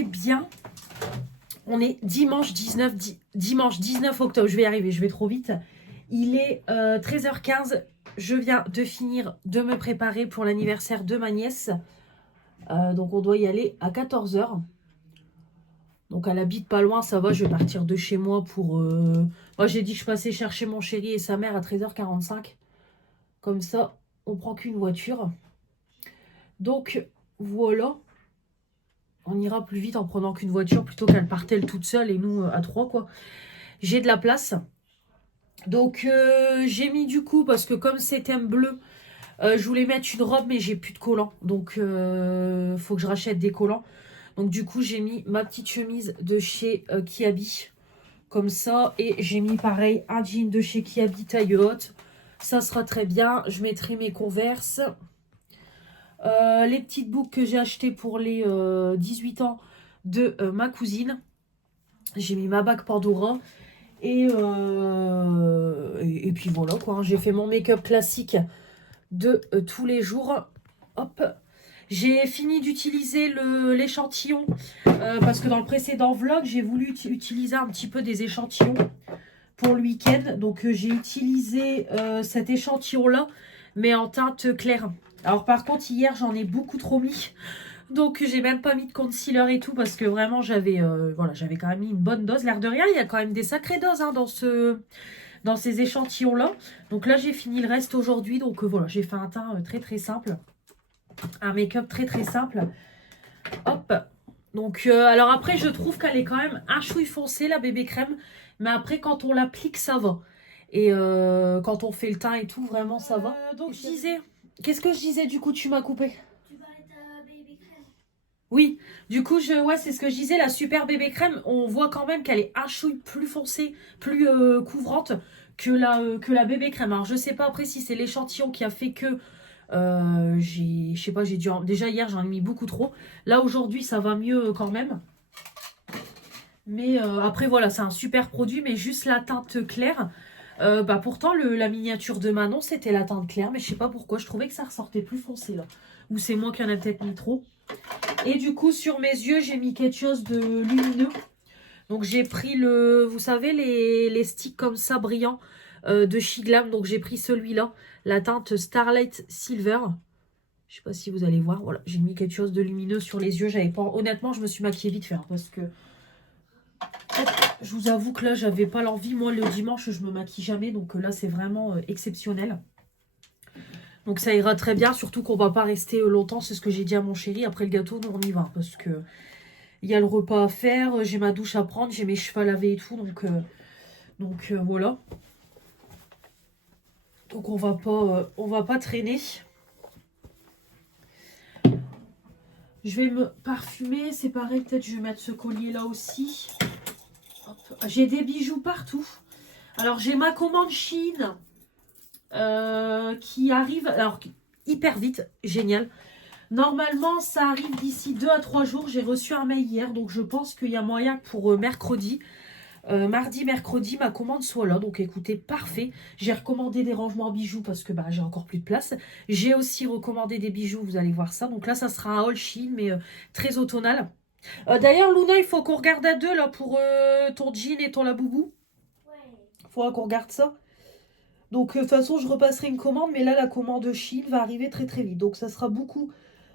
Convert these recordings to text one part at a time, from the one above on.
allez bien. On est dimanche 19 octobre. Je vais y arriver, je vais trop vite. Il est 13h15. Je viens de finir de me préparer pour l'anniversaire de ma nièce. Donc on doit y aller à 14h. Donc elle habite pas loin, ça va, je vais partir de chez moi pour... Moi j'ai dit que je passais chercher mon chéri et sa mère à 13h45. Comme ça, on prend qu'une voiture. Donc voilà. On ira plus vite en prenant qu'une voiture plutôt qu'elle parte elle toute seule et nous à trois quoi. J'ai de la place. Donc j'ai mis du coup, parce que comme c'est thème bleu, je voulais mettre une robe mais j'ai plus de collants. Donc faut que je rachète des collants. Donc du coup j'ai mis ma petite chemise de chez Kiabi. Comme ça. Et j'ai mis pareil un jean de chez Kiabi taille haute. Ça sera très bien. Je mettrai mes Converse. Les petites boucles que j'ai achetées pour les 18 ans de ma cousine. J'ai mis ma bague Pandora. Et puis voilà quoi. J'ai fait mon make-up classique de tous les jours. Hop. J'ai fini d'utiliser l'échantillon. Parce que dans le précédent vlog, j'ai voulu utiliser un petit peu des échantillons pour le week-end. Donc j'ai utilisé cet échantillon-là, mais en teinte claire. Alors par contre, hier, j'en ai beaucoup trop mis. Donc j'ai même pas mis de concealer et tout parce que vraiment j'avais voilà, j'avais quand même mis une bonne dose. L'air de rien, il y a quand même des sacrées doses hein, dans ces échantillons là. Donc là j'ai fini le reste aujourd'hui. Donc voilà, j'ai fait un teint très très simple. Un make-up très très simple. Hop. Donc alors après je trouve qu'elle est quand même un chouille foncé la bébé crème. Mais après quand on l'applique ça va. Et quand on fait le teint et tout vraiment ça va. Donc je disais, qu'est-ce que je disais du coup tu m'as coupé? Oui, du coup, ouais, c'est ce que je disais, la super bébé crème, on voit quand même qu'elle est un chouille plus foncée, plus couvrante que la bébé crème. Alors, je sais pas après si c'est l'échantillon qui a fait que, je sais pas, déjà hier, j'en ai mis beaucoup trop. Là, aujourd'hui, ça va mieux quand même. Mais après, voilà, c'est un super produit, mais juste la teinte claire. Bah pourtant, la miniature de Manon, c'était la teinte claire, mais je sais pas pourquoi, je trouvais que ça ressortait plus foncé, là. Ou c'est moi qui en ai peut-être mis trop. Et du coup, sur mes yeux, j'ai mis quelque chose de lumineux. Donc, j'ai pris vous savez, les sticks comme ça, brillants, de Shiglam. Donc, j'ai pris celui-là, la teinte Starlight Silver. Je sais pas si vous allez voir. Voilà, j'ai mis quelque chose de lumineux sur les yeux. J'avais pas... Honnêtement, je me suis maquillée vite fait, hein, parce que... Je vous avoue que là, j'avais pas l'envie. Moi, le dimanche, je me maquille jamais. Donc là, c'est vraiment exceptionnel. Donc ça ira très bien, surtout qu'on va pas rester longtemps, c'est ce que j'ai dit à mon chéri. Après le gâteau, nous on y va, parce que il y a le repas à faire, j'ai ma douche à prendre, j'ai mes cheveux à laver et tout, donc voilà. Donc on va pas traîner. Je vais me parfumer, c'est pareil, peut-être je vais mettre ce collier là aussi. J'ai des bijoux partout. Alors j'ai ma commande Shein. Qui arrive alors hyper vite, génial. Normalement, ça arrive d'ici 2 à 3 jours. J'ai reçu un mail hier, donc je pense qu'il y a moyen que pour mercredi, mardi, mercredi, ma commande soit là. Donc écoutez, parfait. J'ai recommandé des rangements bijoux parce que bah, j'ai encore plus de place. J'ai aussi recommandé des bijoux, vous allez voir ça. Donc là, ça sera un haul Shein, mais très automnal. D'ailleurs, Luna, il faut qu'on regarde à deux là pour ton jean et ton laboubou. Ouais. Il faudra qu'on regarde ça. Donc, de toute façon, je repasserai une commande. Mais là, la commande Shein va arriver très très vite. Donc, ça sera beaucoup.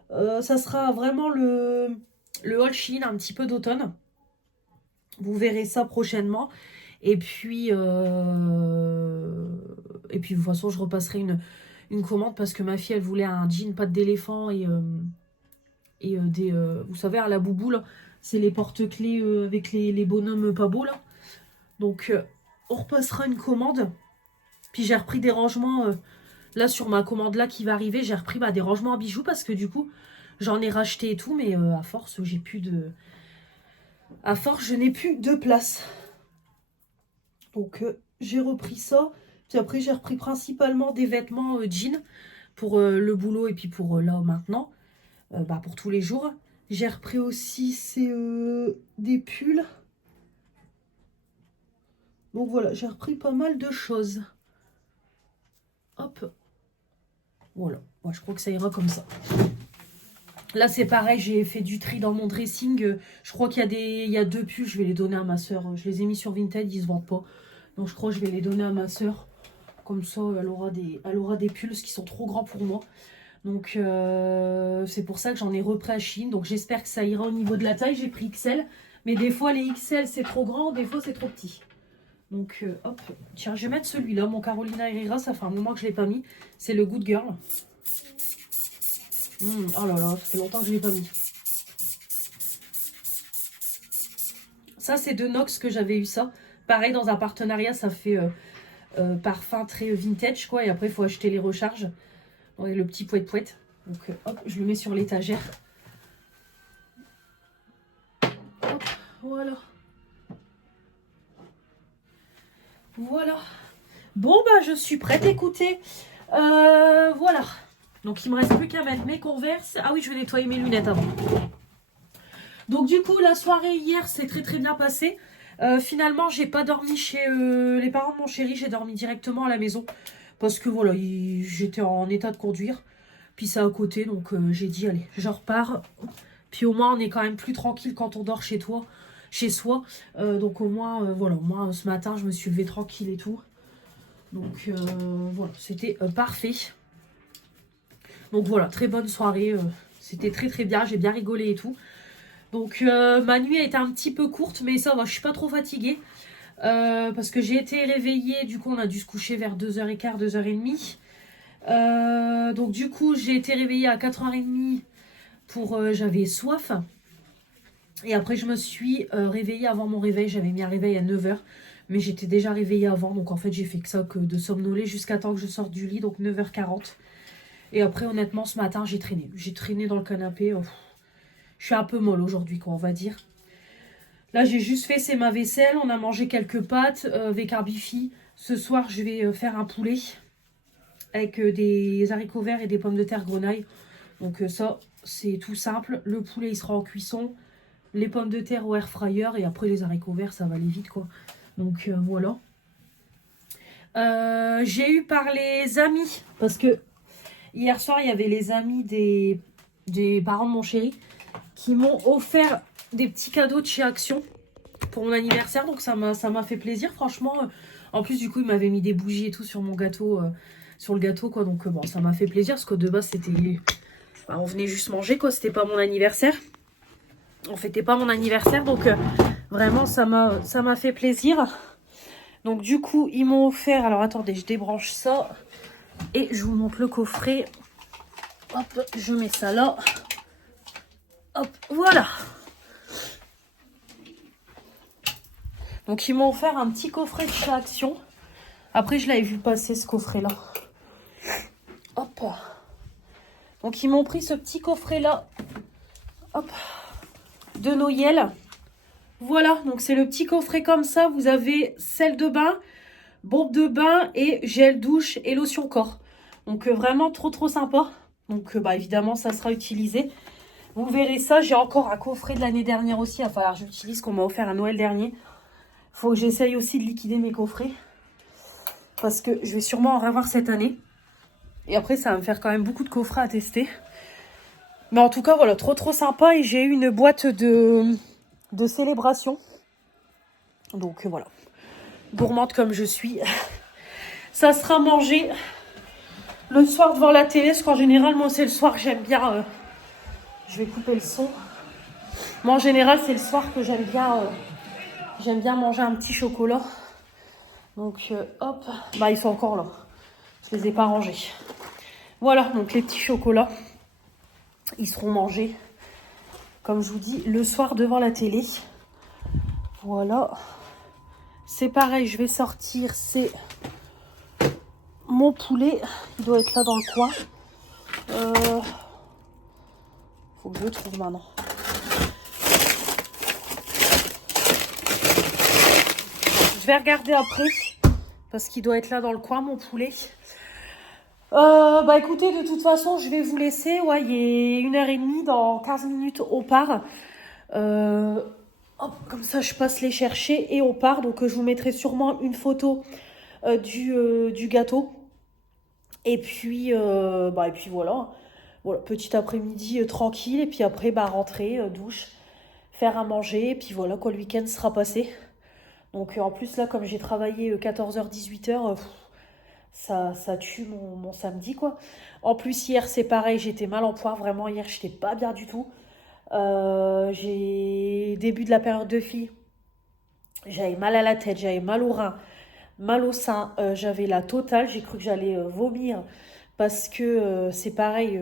Ça sera vraiment le haul Shein un petit peu d'automne. Vous verrez ça prochainement. Et puis, de toute façon, je repasserai une commande parce que ma fille, elle voulait un jean patte d'éléphant et des... vous savez, à la boubou, là. C'est les porte-clés avec les bonhommes pas beaux, là. Donc, on repassera une commande. Puis j'ai repris des rangements, là sur ma commande là qui va arriver, j'ai repris des rangements à bijoux parce que du coup, j'en ai racheté et tout, mais à force, j'ai plus de... À force, je n'ai plus de place. Donc j'ai repris ça. Puis après, j'ai repris principalement des vêtements jeans pour le boulot et puis pour là maintenant, pour tous les jours. J'ai repris aussi des pulls. Donc voilà, j'ai repris pas mal de choses. Hop. Voilà, moi je crois que ça ira comme ça. Là, c'est pareil, j'ai fait du tri dans mon dressing. Je crois il y a 2 pulls, je vais les donner à ma soeur. Je les ai mis sur Vinted, ils se vendent pas. Donc, je crois que je vais les donner à ma soeur. Comme ça, elle aura des pulls qui sont trop grands pour moi. Donc, c'est pour ça que j'en ai repris à Chine. Donc, j'espère que ça ira au niveau de la taille. J'ai pris XL. Mais des fois, les XL, c'est trop grand. Des fois, c'est trop petit. Donc, hop. Tiens, je vais mettre celui-là. Mon Carolina Herrera, ça fait un moment que je ne l'ai pas mis. C'est le Good Girl. Oh là là, ça fait longtemps que je ne l'ai pas mis. Ça, c'est de Nox que j'avais eu ça. Pareil, dans un partenariat, ça fait parfum très vintage, quoi. Et après, il faut acheter les recharges. Bon, et le petit poète-poète. Donc, hop, je le mets sur l'étagère. Hop, voilà. Voilà. Bon, bah, je suis prête, écoutez. Voilà. Donc, il me reste plus qu'à mettre mes Converse. Ah oui, je vais nettoyer mes lunettes avant. Donc, du coup, la soirée hier, c'est très très bien passé. Finalement, j'ai pas dormi chez les parents de mon chéri. J'ai dormi directement à la maison. Parce que voilà, j'étais en état de conduire. Puis c'est à côté, donc j'ai dit, allez, je repars. Puis au moins, on est quand même plus tranquille quand on dort chez soi. Donc au moins, voilà, au moins ce matin, je me suis levée tranquille et tout. Donc voilà, c'était parfait. Donc voilà, très bonne soirée. C'était très très bien, j'ai bien rigolé et tout. Donc ma nuit a été un petit peu courte, mais ça va, je suis pas trop fatiguée. Parce que j'ai été réveillée, du coup on a dû se coucher vers 2h15, 2h30. Donc du coup j'ai été réveillée à 4h30 pour j'avais soif. Et après je me suis réveillée avant mon réveil. J'avais mis un réveil à 9h. Mais j'étais déjà réveillée avant. Donc en fait j'ai fait que ça, que de somnoler jusqu'à temps que je sorte du lit. Donc 9h40. Et après honnêtement ce matin j'ai traîné. J'ai traîné dans le canapé. Je suis un peu molle aujourd'hui, quoi, on va dire. Là j'ai juste fait, c'est ma vaisselle. On a mangé quelques pâtes avec un bifi. Ce soir je vais faire un poulet avec des haricots verts et des pommes de terre grenaille. Donc ça, c'est tout simple. Le poulet, il sera en cuisson. Les pommes de terre au air fryer. Et après, les haricots verts, ça va aller vite, quoi. Donc voilà. J'ai eu par les amis. Parce que hier soir, il y avait les amis des parents de mon chéri qui m'ont offert des petits cadeaux de chez Action pour mon anniversaire. Donc ça m'a fait plaisir, franchement. En plus, du coup, ils m'avaient mis des bougies et tout sur mon gâteau. Sur le gâteau, quoi. Donc bon, ça m'a fait plaisir. Parce que de base, c'était... Bah, on venait juste manger, quoi. C'était pas mon anniversaire. On fêtait pas mon anniversaire. Donc vraiment, ça m'a fait plaisir. Donc du coup, ils m'ont offert... Alors attendez, je débranche ça. Et je vous montre le coffret. Hop, je mets ça là. Hop, voilà. Donc ils m'ont offert un petit coffret de chez Action. Après, je l'avais vu passer ce coffret-là. Hop. Donc ils m'ont pris ce petit coffret-là. Hop. De Noël. Voilà, donc c'est le petit coffret comme ça. Vous avez sel de bain, bombe de bain et gel douche et lotion corps. Donc vraiment trop trop sympa. Donc bah évidemment ça sera utilisé. Vous verrez ça. J'ai encore un coffret de l'année dernière aussi. Il va falloir que j'utilise, qu'on m'a offert à Noël dernier. Faut que j'essaye aussi de liquider mes coffrets. Parce que je vais sûrement en revoir cette année. Et après ça va me faire quand même beaucoup de coffrets à tester. Mais en tout cas voilà, trop trop sympa. Et j'ai eu une boîte de célébration. Donc voilà, gourmande comme je suis. Ça sera mangé le soir devant la télé, parce qu'en général, moi c'est le soir que j'aime bien... Je vais couper le son. Moi en général, c'est le soir que j'aime bien manger un petit chocolat. Donc hop, bah ils sont encore là. Je les ai pas rangés. Voilà, donc les petits chocolats, ils seront mangés, comme je vous dis, le soir devant la télé. Voilà. C'est pareil, je vais sortir, c'est mon poulet. Il doit être là dans le coin. Faut que je le trouve maintenant. Je vais regarder après, parce qu'il doit être là dans le coin, mon poulet. Bah écoutez, de toute façon, je vais vous laisser. Ouais, il est 1h30, dans 15 minutes, on part. Hop, comme ça, je passe les chercher et on part. Donc, je vous mettrai sûrement une photo du gâteau. Et puis voilà. Voilà, petit après-midi tranquille. Et puis après, bah, rentrer, douche, faire à manger. Et puis voilà, quoi, le week-end sera passé. Donc en plus, là, comme j'ai travaillé 14h, 18h, ça tue mon samedi, quoi. En plus, hier, c'est pareil, j'étais mal en point. Vraiment, hier, j'étais pas bien du tout. J'ai début de la période de fille. J'avais mal à la tête, j'avais mal au rein, mal au sein, j'avais la totale, j'ai cru que j'allais vomir parce que c'est pareil,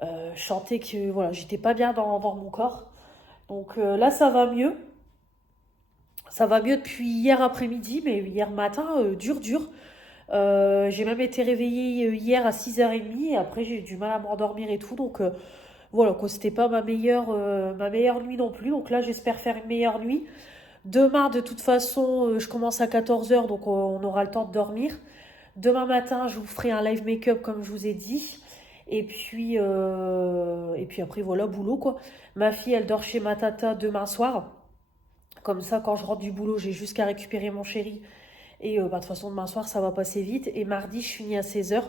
je sentais que voilà, j'étais pas bien dans mon corps. Donc là, ça va mieux depuis hier après-midi, mais hier matin, dur. J'ai même été réveillée hier à 6h30 et après j'ai eu du mal à m'endormir et tout. Donc voilà, quoi, c'était pas ma meilleure nuit non plus. Donc là, j'espère faire une meilleure nuit. Demain, de toute façon, je commence à 14h, donc on aura le temps de dormir. Demain matin, je vous ferai un live make-up comme je vous ai dit. Et puis après, voilà, boulot quoi. Ma fille, elle dort chez ma tata demain soir. Comme ça, quand je rentre du boulot, j'ai juste qu'à récupérer mon chéri. Et bah, de toute façon, demain soir, ça va passer vite. Et mardi, je finis à 16h.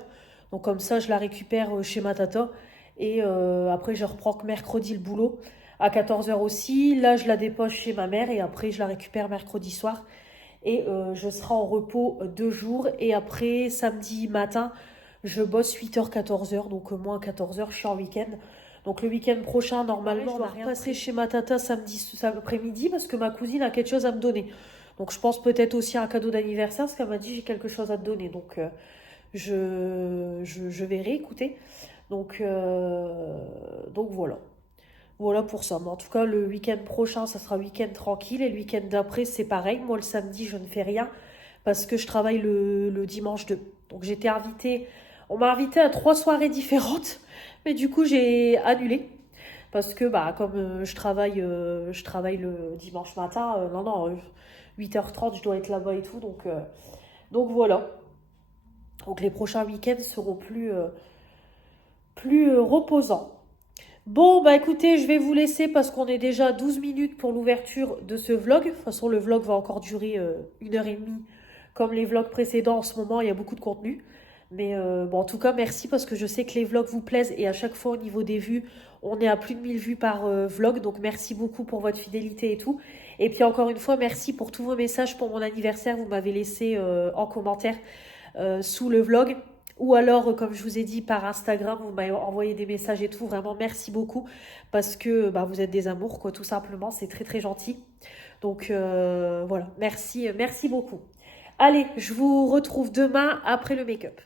Donc comme ça, je la récupère chez ma tata. Et après, je reprends que mercredi le boulot à 14h aussi. Là, je la dépose chez ma mère et après, je la récupère mercredi soir. Et je serai en repos 2 jours. Et après, samedi matin, je bosse 8h, 14h. Donc moi, à 14h, je suis en week-end. Donc le week-end prochain, normalement, je dois repasser chez ma tata samedi après-midi parce que ma cousine a quelque chose à me donner. Donc je pense peut-être aussi à un cadeau d'anniversaire parce qu'elle m'a dit j'ai quelque chose à te donner. Donc je verrai, écoutez. Donc voilà. Voilà pour ça. Mais en tout cas, le week-end prochain, ça sera week-end tranquille. Et le week-end d'après, c'est pareil. Moi, le samedi, je ne fais rien parce que je travaille le dimanche 2. Donc j'étais invitée. On m'a invitée à 3 soirées différentes. Mais du coup, j'ai annulé. Parce que bah, comme je travaille le dimanche matin, non, 8h30, je dois être là-bas et tout. Donc voilà. Donc les prochains week-ends seront plus reposants. Bon, bah écoutez, je vais vous laisser parce qu'on est déjà à 12 minutes pour l'ouverture de ce vlog. De toute façon, le vlog va encore durer 1h30. Comme les vlogs précédents, en ce moment, il y a beaucoup de contenu. Mais bon, en tout cas, merci parce que je sais que les vlogs vous plaisent et à chaque fois, au niveau des vues, on est à plus de 1000 vues par vlog. Donc, merci beaucoup pour votre fidélité et tout. Et puis, encore une fois, merci pour tous vos messages pour mon anniversaire. Vous m'avez laissé en commentaire sous le vlog. Ou alors, comme je vous ai dit, par Instagram, vous m'avez envoyé des messages et tout. Vraiment, merci beaucoup. Parce que bah, vous êtes des amours, quoi, tout simplement. C'est très, très gentil. Donc, voilà. Merci beaucoup. Allez, je vous retrouve demain après le make-up.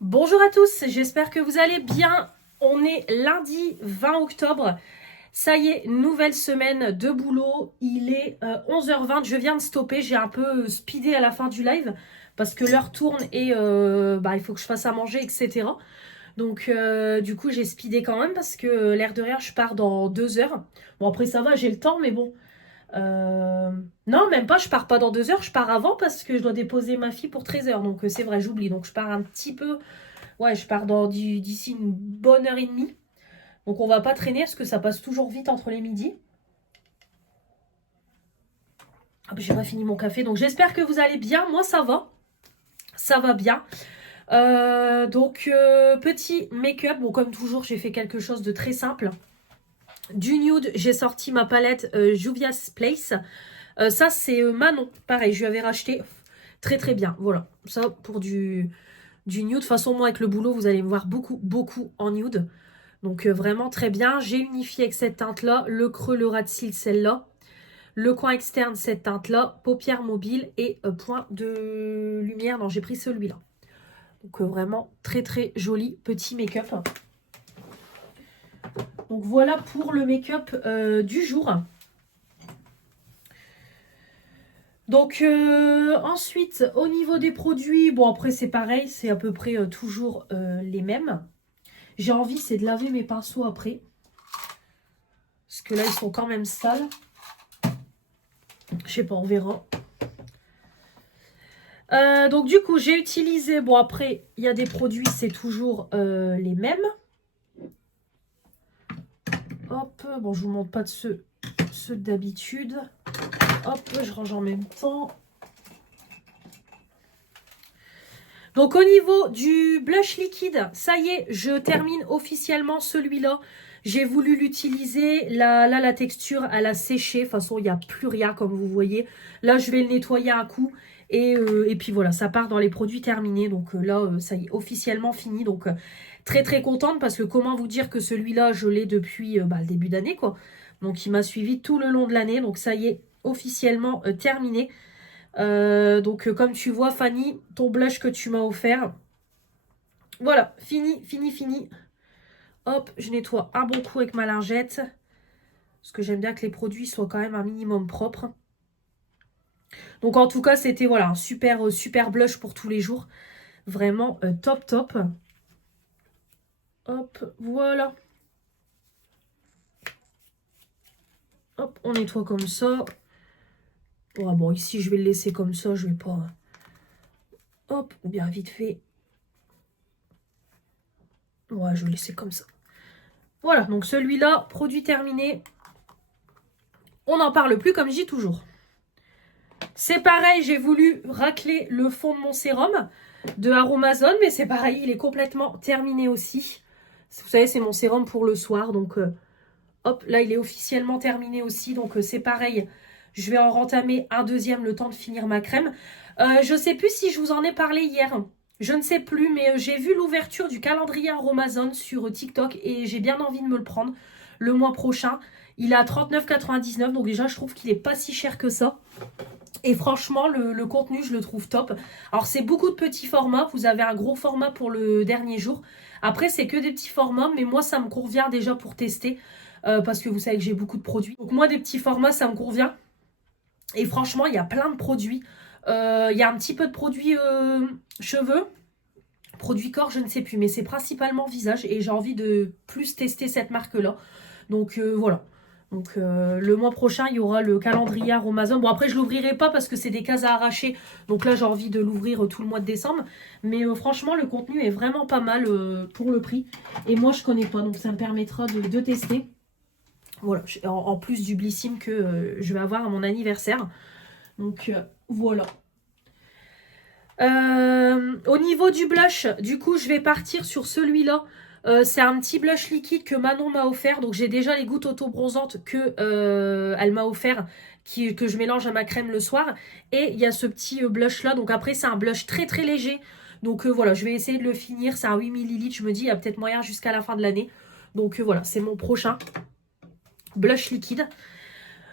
Bonjour à tous, j'espère que vous allez bien. On est lundi 20 octobre. Ça y est, nouvelle semaine de boulot. Il est 11h20. Je viens de stopper. J'ai un peu speedé à la fin du live parce que l'heure tourne et bah, il faut que je fasse à manger, etc. Donc, du coup, j'ai speedé quand même parce que l'air de rien, je pars dans 2 heures. Bon, après, ça va, j'ai le temps, mais bon. Non, même pas, je pars pas dans 2 heures. Je pars avant parce que je dois déposer ma fille pour 13h. Donc, c'est vrai, j'oublie. Donc, je pars un petit peu. Ouais, je pars d'ici une bonne heure et demie. Donc on va pas traîner parce que ça passe toujours vite entre les midis. Ah, j'ai pas fini mon café. Donc j'espère que vous allez bien. Moi ça va. Ça va bien. Petit make-up. Bon, comme toujours, j'ai fait quelque chose de très simple. Du nude, j'ai sorti ma palette Juvia's Place. Ça, c'est Manon. Pareil, je lui avais racheté. Très très bien. Voilà. Ça pour du nude. De toute façon, moi avec le boulot, vous allez me voir beaucoup en nude. Donc vraiment très bien. J'ai unifié avec cette teinte-là. Le creux, le ras de cils, celle-là. Le coin externe, cette teinte-là. Paupières mobiles et point de lumière. Non, j'ai pris celui-là. Donc vraiment très très joli petit make-up. Donc voilà pour le make-up du jour. Donc ensuite, au niveau des produits, bon après c'est pareil, c'est à peu près toujours les mêmes. J'ai envie, c'est de laver mes pinceaux après. Parce que là, ils sont quand même sales. Je sais pas, on verra. Donc du coup, j'ai utilisé... Bon, après, il y a des produits, c'est toujours les mêmes. Hop, bon, je vous montre pas de ceux d'habitude. Hop, je range en même temps. Donc au niveau du blush liquide, ça y est, je termine officiellement celui-là. J'ai voulu l'utiliser. Là, la texture, elle a séché. De toute façon, il n'y a plus rien, comme vous voyez. Là, je vais le nettoyer un coup. Et puis voilà, ça part dans les produits terminés. Donc là, ça y est, officiellement fini. Donc très très contente parce que comment vous dire que celui-là, je l'ai depuis le début d'année, quoi. Donc il m'a suivi tout le long de l'année. Donc ça y est, officiellement terminé. Donc comme tu vois, Fanny, ton blush que tu m'as offert. Voilà, fini, fini, fini. Hop, je nettoie un bon coup avec ma lingette. Parce que j'aime bien que les produits soient quand même un minimum propres. Donc en tout cas, c'était voilà, un super, super blush pour tous les jours. Vraiment top, top. Hop, voilà. Hop, on nettoie comme ça. Oh, bon, ici, je vais le laisser comme ça. Je vais pas... Hop, ou bien vite fait. Ouais, je vais le laisser comme ça. Voilà, donc celui-là, produit terminé. On n'en parle plus comme je dis toujours. C'est pareil, j'ai voulu racler le fond de mon sérum de Aromazone, mais c'est pareil, il est complètement terminé aussi. Vous savez, c'est mon sérum pour le soir, donc hop, là il est officiellement terminé aussi, donc c'est pareil. Je vais en rentamer un deuxième le temps de finir ma crème. Je ne sais plus si je vous en ai parlé hier, je ne sais plus, mais j'ai vu l'ouverture du calendrier Aromazone sur TikTok et j'ai bien envie de me le prendre le mois prochain. Il est à 39,99 €, donc déjà je trouve qu'il n'est pas si cher que ça. Et franchement, le contenu, je le trouve top. Alors, c'est beaucoup de petits formats. Vous avez un gros format pour le dernier jour. Après, c'est que des petits formats. Mais moi, ça me convient déjà pour tester. Parce que vous savez que j'ai beaucoup de produits. Donc, moi, des petits formats, ça me convient. Et franchement, il y a plein de produits. Il y a un petit peu de produits cheveux. Produits corps, je ne sais plus. Mais c'est principalement visage. Et j'ai envie de plus tester cette marque-là. Donc, voilà. Donc le mois prochain, il y aura le calendrier Aromazone. Bon, après, je ne l'ouvrirai pas parce que c'est des cases à arracher. Donc là, j'ai envie de l'ouvrir tout le mois de décembre. Mais franchement, le contenu est vraiment pas mal pour le prix. Et moi, je ne connais pas. Donc ça me permettra de tester. Voilà, en plus du Blissim que je vais avoir à mon anniversaire. Donc voilà. Au niveau du blush, du coup, je vais partir sur celui-là. C'est un petit blush liquide que Manon m'a offert. Donc, j'ai déjà les gouttes auto-bronzantes que elle m'a offert, que je mélange à ma crème le soir. Et il y a ce petit blush-là. Donc, après, c'est un blush très, très léger. Donc, voilà, je vais essayer de le finir. C'est un 8 ml. Je me dis, il y a peut-être moyen jusqu'à la fin de l'année. Donc, voilà, c'est mon prochain blush liquide.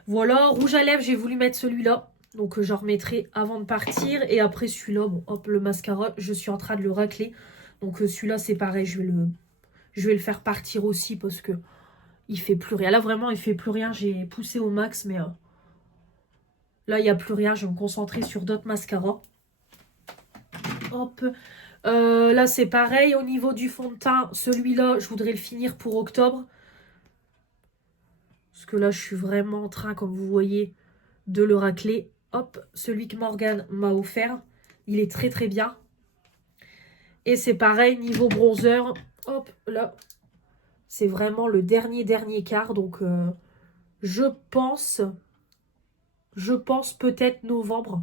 Voilà, rouge à lèvres, j'ai voulu mettre celui-là. Donc, j'en remettrai avant de partir. Et après, celui-là, bon, hop, le mascara, je suis en train de le racler. Donc, celui-là, c'est pareil, je vais le faire partir aussi parce que il fait plus rien. Là, vraiment, il fait plus rien. J'ai poussé au max, mais là, il n'y a plus rien. Je vais me concentrer sur d'autres mascaras. Hop. Là, c'est pareil. Au niveau du fond de teint, celui-là, je voudrais le finir pour octobre. Parce que là, je suis vraiment en train, comme vous voyez, de le racler. Hop, celui que Morgane m'a offert. Il est très, très bien. Et c'est pareil, niveau bronzer. Hop, là. C'est vraiment le dernier quart. Donc, je pense peut-être novembre.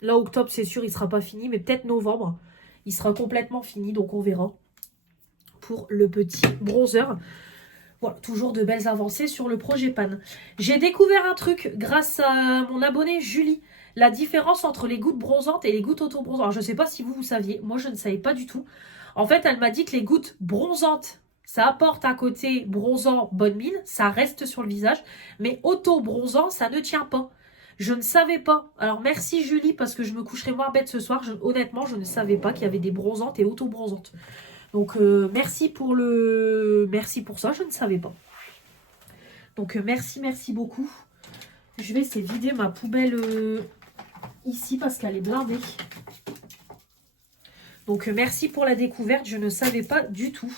Là, octobre, c'est sûr, il ne sera pas fini. Mais peut-être novembre, il sera complètement fini. Donc, on verra pour le petit bronzer. Voilà, toujours de belles avancées sur le projet Pan. J'ai découvert un truc grâce à mon abonnée Julie. La différence entre les gouttes bronzantes et les gouttes auto-bronzantes. Alors, je ne sais pas si vous saviez. Moi, je ne savais pas du tout. En fait, elle m'a dit que les gouttes bronzantes, ça apporte un côté bronzant, bonne mine. Ça reste sur le visage. Mais auto-bronzant, ça ne tient pas. Je ne savais pas. Alors, merci Julie, parce que je me coucherai moins bête ce soir. Honnêtement, je ne savais pas qu'il y avait des bronzantes et auto-bronzantes. Donc, merci pour ça. Je ne savais pas. Donc, merci beaucoup. Je vais essayer de vider ma poubelle ici parce qu'elle est blindée. Donc, merci pour la découverte. Je ne savais pas du tout.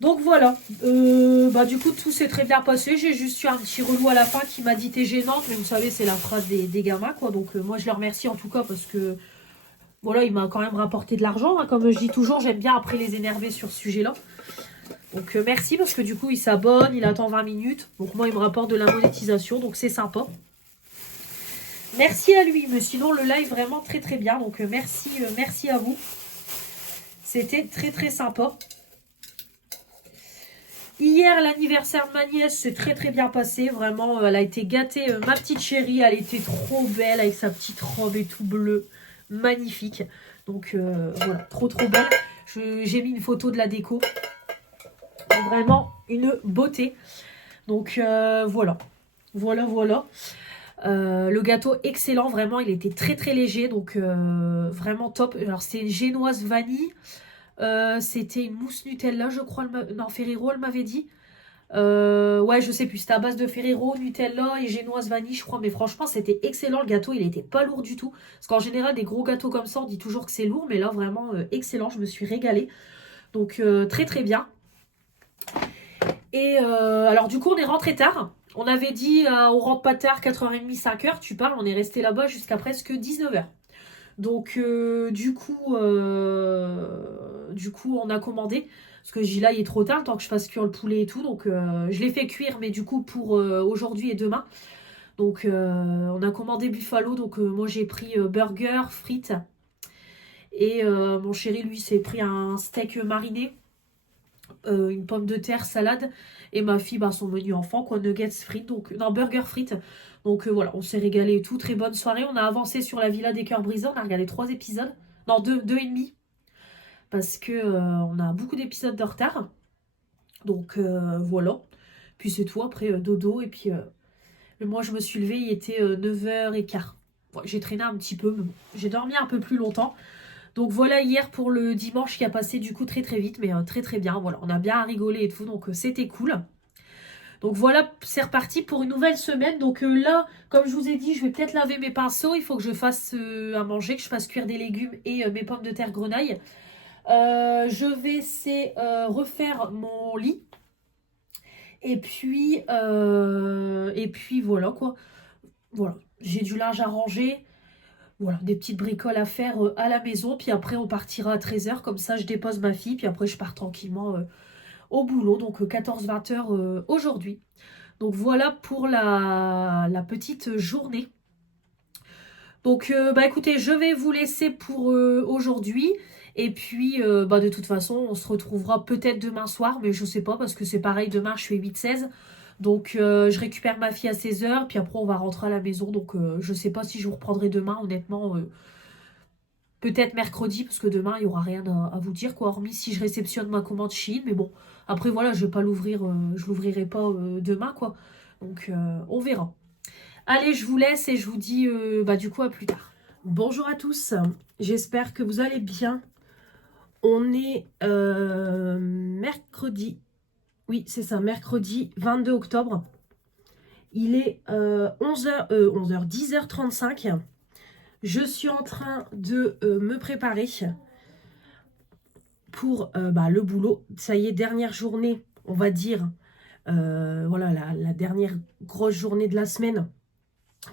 Donc, voilà. Du coup, tout s'est très bien passé. J'ai juste eu un petit relou à la fin qui m'a dit « T'es gênante ». Mais vous savez, c'est la phrase des gamins, quoi. Donc, moi, je les remercie en tout cas parce que, voilà, il m'a quand même rapporté de l'argent. Hein. Comme je dis toujours, j'aime bien après les énerver sur ce sujet-là. Donc, merci parce que du coup, il s'abonne, il attend 20 minutes. Donc, moi, il me rapporte de la monétisation. Donc, c'est sympa. Merci à lui, mais sinon le live vraiment très très bien. Donc merci à vous. C'était très très sympa. Hier, l'anniversaire de ma nièce s'est très très bien passé. Vraiment, elle a été gâtée. Ma petite chérie, elle était trop belle avec sa petite robe et tout bleu. Magnifique. Donc voilà, trop trop belle. J'ai mis une photo de la déco. Vraiment une beauté. Donc voilà. Voilà. Le gâteau excellent, vraiment, il était très très léger, donc vraiment top. Alors c'est une génoise vanille, c'était une mousse Nutella, je crois, non, Ferrero, elle m'avait dit. Ouais, je sais plus, c'était à base de Ferrero, Nutella et génoise vanille, je crois, mais franchement, c'était excellent, le gâteau, il était pas lourd du tout. Parce qu'en général, des gros gâteaux comme ça, on dit toujours que c'est lourd, mais là, vraiment excellent, je me suis régalée. Donc très très bien. Et alors du coup, on est rentré tard. On avait dit, on rentre pas tard, 4h30, 5h, tu parles, on est resté là-bas jusqu'à presque 19h. Donc du coup, on a commandé. Parce que j'ai là, il est trop tard, tant que je fasse cuire le poulet et tout. Donc je l'ai fait cuire, mais du coup pour aujourd'hui et demain. Donc on a commandé Buffalo. Donc moi j'ai pris burger, frites. Et mon chéri, lui, s'est pris un steak mariné. Une pomme de terre, salade, et ma fille, son menu enfant, quoi, nuggets frites, donc, non, burger frites. Donc voilà, on s'est régalé et tout, très bonne soirée. On a avancé sur la Villa des Cœurs Brisés, on a regardé 3 épisodes, non, deux et demi, parce que on a beaucoup d'épisodes de retard. Donc voilà, puis c'est tout, après dodo, et puis moi je me suis levée, il était 9h15. Ouais, j'ai traîné un petit peu, mais bon, j'ai dormi un peu plus longtemps. Donc voilà hier pour le dimanche qui a passé du coup très très vite, mais très très bien. Voilà, on a bien rigolé et tout, donc c'était cool. Donc voilà, c'est reparti pour une nouvelle semaine. Donc là, comme je vous ai dit, je vais peut-être laver mes pinceaux. Il faut que je fasse à manger, que je fasse cuire des légumes et mes pommes de terre grenaille. Je vais refaire mon lit. Et puis voilà quoi. Voilà, j'ai du linge à ranger. Voilà, des petites bricoles à faire à la maison. Puis après, on partira à 13h. Comme ça, je dépose ma fille. Puis après, je pars tranquillement au boulot. Donc 14-20h aujourd'hui. Donc voilà pour la petite journée. Donc écoutez, je vais vous laisser pour aujourd'hui. Et puis de toute façon, on se retrouvera peut-être demain soir. Mais je sais pas parce que c'est pareil, demain je fais 8-16. Donc je récupère ma fille à 16h. Puis après on va rentrer à la maison. Donc je sais pas si je vous reprendrai demain, honnêtement. Peut-être mercredi, parce que demain, il n'y aura rien à vous dire, quoi, hormis si je réceptionne ma commande Chine. Mais bon, après, voilà, je vais pas l'ouvrir, je l'ouvrirai pas demain, quoi. Donc, on verra. Allez, je vous laisse et je vous dis, du coup, à plus tard. Bonjour à tous, j'espère que vous allez bien. On est mercredi, oui, c'est ça, mercredi 22 octobre. Il est 11h, 10h35. Je suis en train de me préparer pour le boulot. Ça y est, dernière journée, on va dire. Voilà, la dernière grosse journée de la semaine.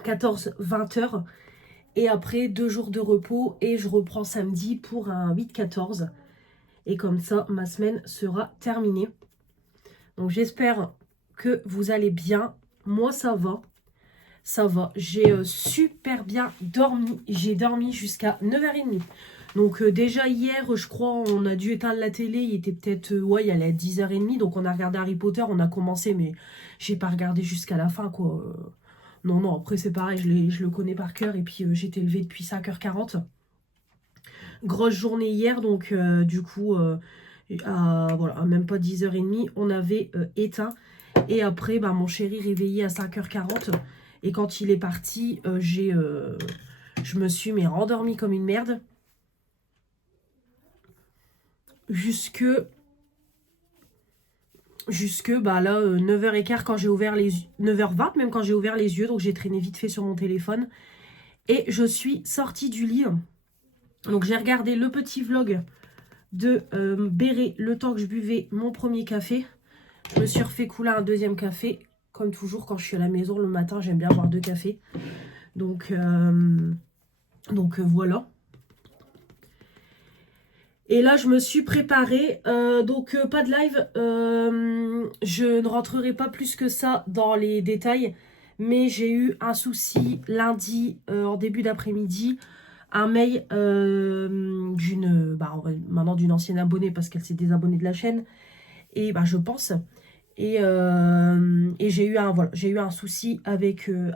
14-20 heures. Et après, 2 jours de repos. Et je reprends samedi pour un 8-14. Et comme ça, ma semaine sera terminée. Donc j'espère que vous allez bien. Moi, ça va. Ça va. J'ai super bien dormi. J'ai dormi jusqu'à 9h30. Donc déjà hier, je crois, on a dû éteindre la télé. Il était peut-être, il allait à 10h30. Donc on a regardé Harry Potter, on a commencé, mais j'ai pas regardé jusqu'à la fin, quoi. Non, après c'est pareil, je le connais par cœur. Et puis j'étais levée depuis 5h40. Grosse journée hier, donc du coup, à même pas 10h30, on avait éteint. Et après, mon chéri réveillé à 5h40. Et quand il est parti, je me suis rendormie comme une merde. Jusque 9h15 quand j'ai ouvert les 9h20 même quand j'ai ouvert les yeux, donc j'ai traîné vite fait sur mon téléphone et je suis sortie du lit. Donc j'ai regardé le petit vlog de Béré le temps que je buvais mon premier café. Je me suis refait couler un deuxième café, comme toujours quand je suis à la maison le matin, j'aime bien boire 2 cafés. Donc voilà. Et là, je me suis préparée, donc pas de live, je ne rentrerai pas plus que ça dans les détails, Mais j'ai eu un souci lundi en début d'après-midi. Un mail maintenant d'une ancienne abonnée parce qu'elle s'est désabonnée de la chaîne. Et je pense. Et j'ai eu un souci avec une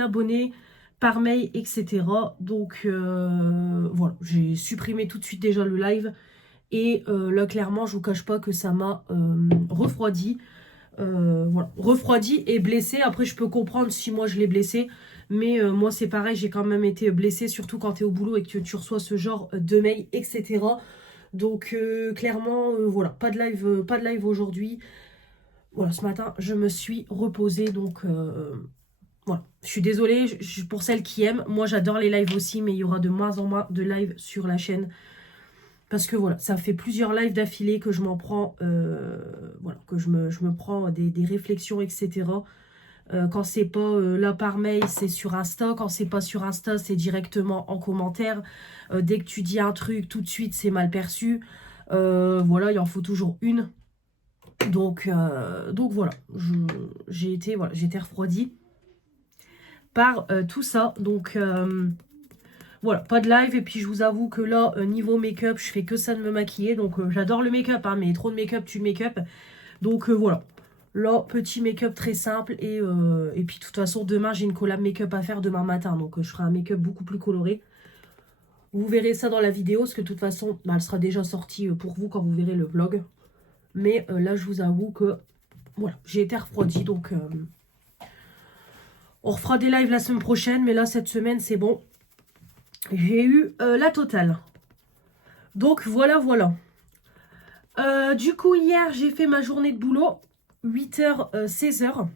abonnée par mail, etc. Donc voilà, j'ai supprimé tout de suite déjà le live. Et là, clairement, je vous cache pas que ça m'a refroidi. Voilà, refroidi et blessé. Après, je peux comprendre si moi je l'ai blessé. Mais moi, c'est pareil, j'ai quand même été blessée, surtout quand tu es au boulot et que tu reçois ce genre de mail, etc. Donc, clairement, voilà, pas de live aujourd'hui. Voilà, ce matin, je me suis reposée. Donc, voilà, je suis désolée pour celles qui aiment. Moi, j'adore les lives aussi, mais il y aura de moins en moins de lives sur la chaîne. Parce que voilà, ça fait plusieurs lives d'affilée que je m'en prends, voilà, que je me prends des réflexions, etc. Quand c'est pas là par mail, c'est sur Insta. Quand c'est pas sur Insta, c'est directement en commentaire. Dès que tu dis un truc, tout de suite, c'est mal perçu. Voilà, il en faut toujours une. Donc voilà, j'ai été refroidie par tout ça. Donc voilà, pas de live. Et puis je vous avoue que là, niveau make-up, je fais que ça de me maquiller. Donc j'adore le make-up, hein, mais trop de make-up tue le make-up. Donc voilà. Là, petit make-up très simple. Et puis de toute façon, demain, j'ai une collab make-up à faire demain matin. Donc je ferai un make-up beaucoup plus coloré. Vous verrez ça dans la vidéo. Parce que de toute façon, elle sera déjà sortie pour vous quand vous verrez le vlog. Mais là, je vous avoue que voilà, j'ai été refroidie. Donc on refera des lives la semaine prochaine. Mais là, cette semaine, c'est bon. J'ai eu la totale. Donc voilà, voilà. Du coup, hier, j'ai fait ma journée de boulot. 8h, 16h.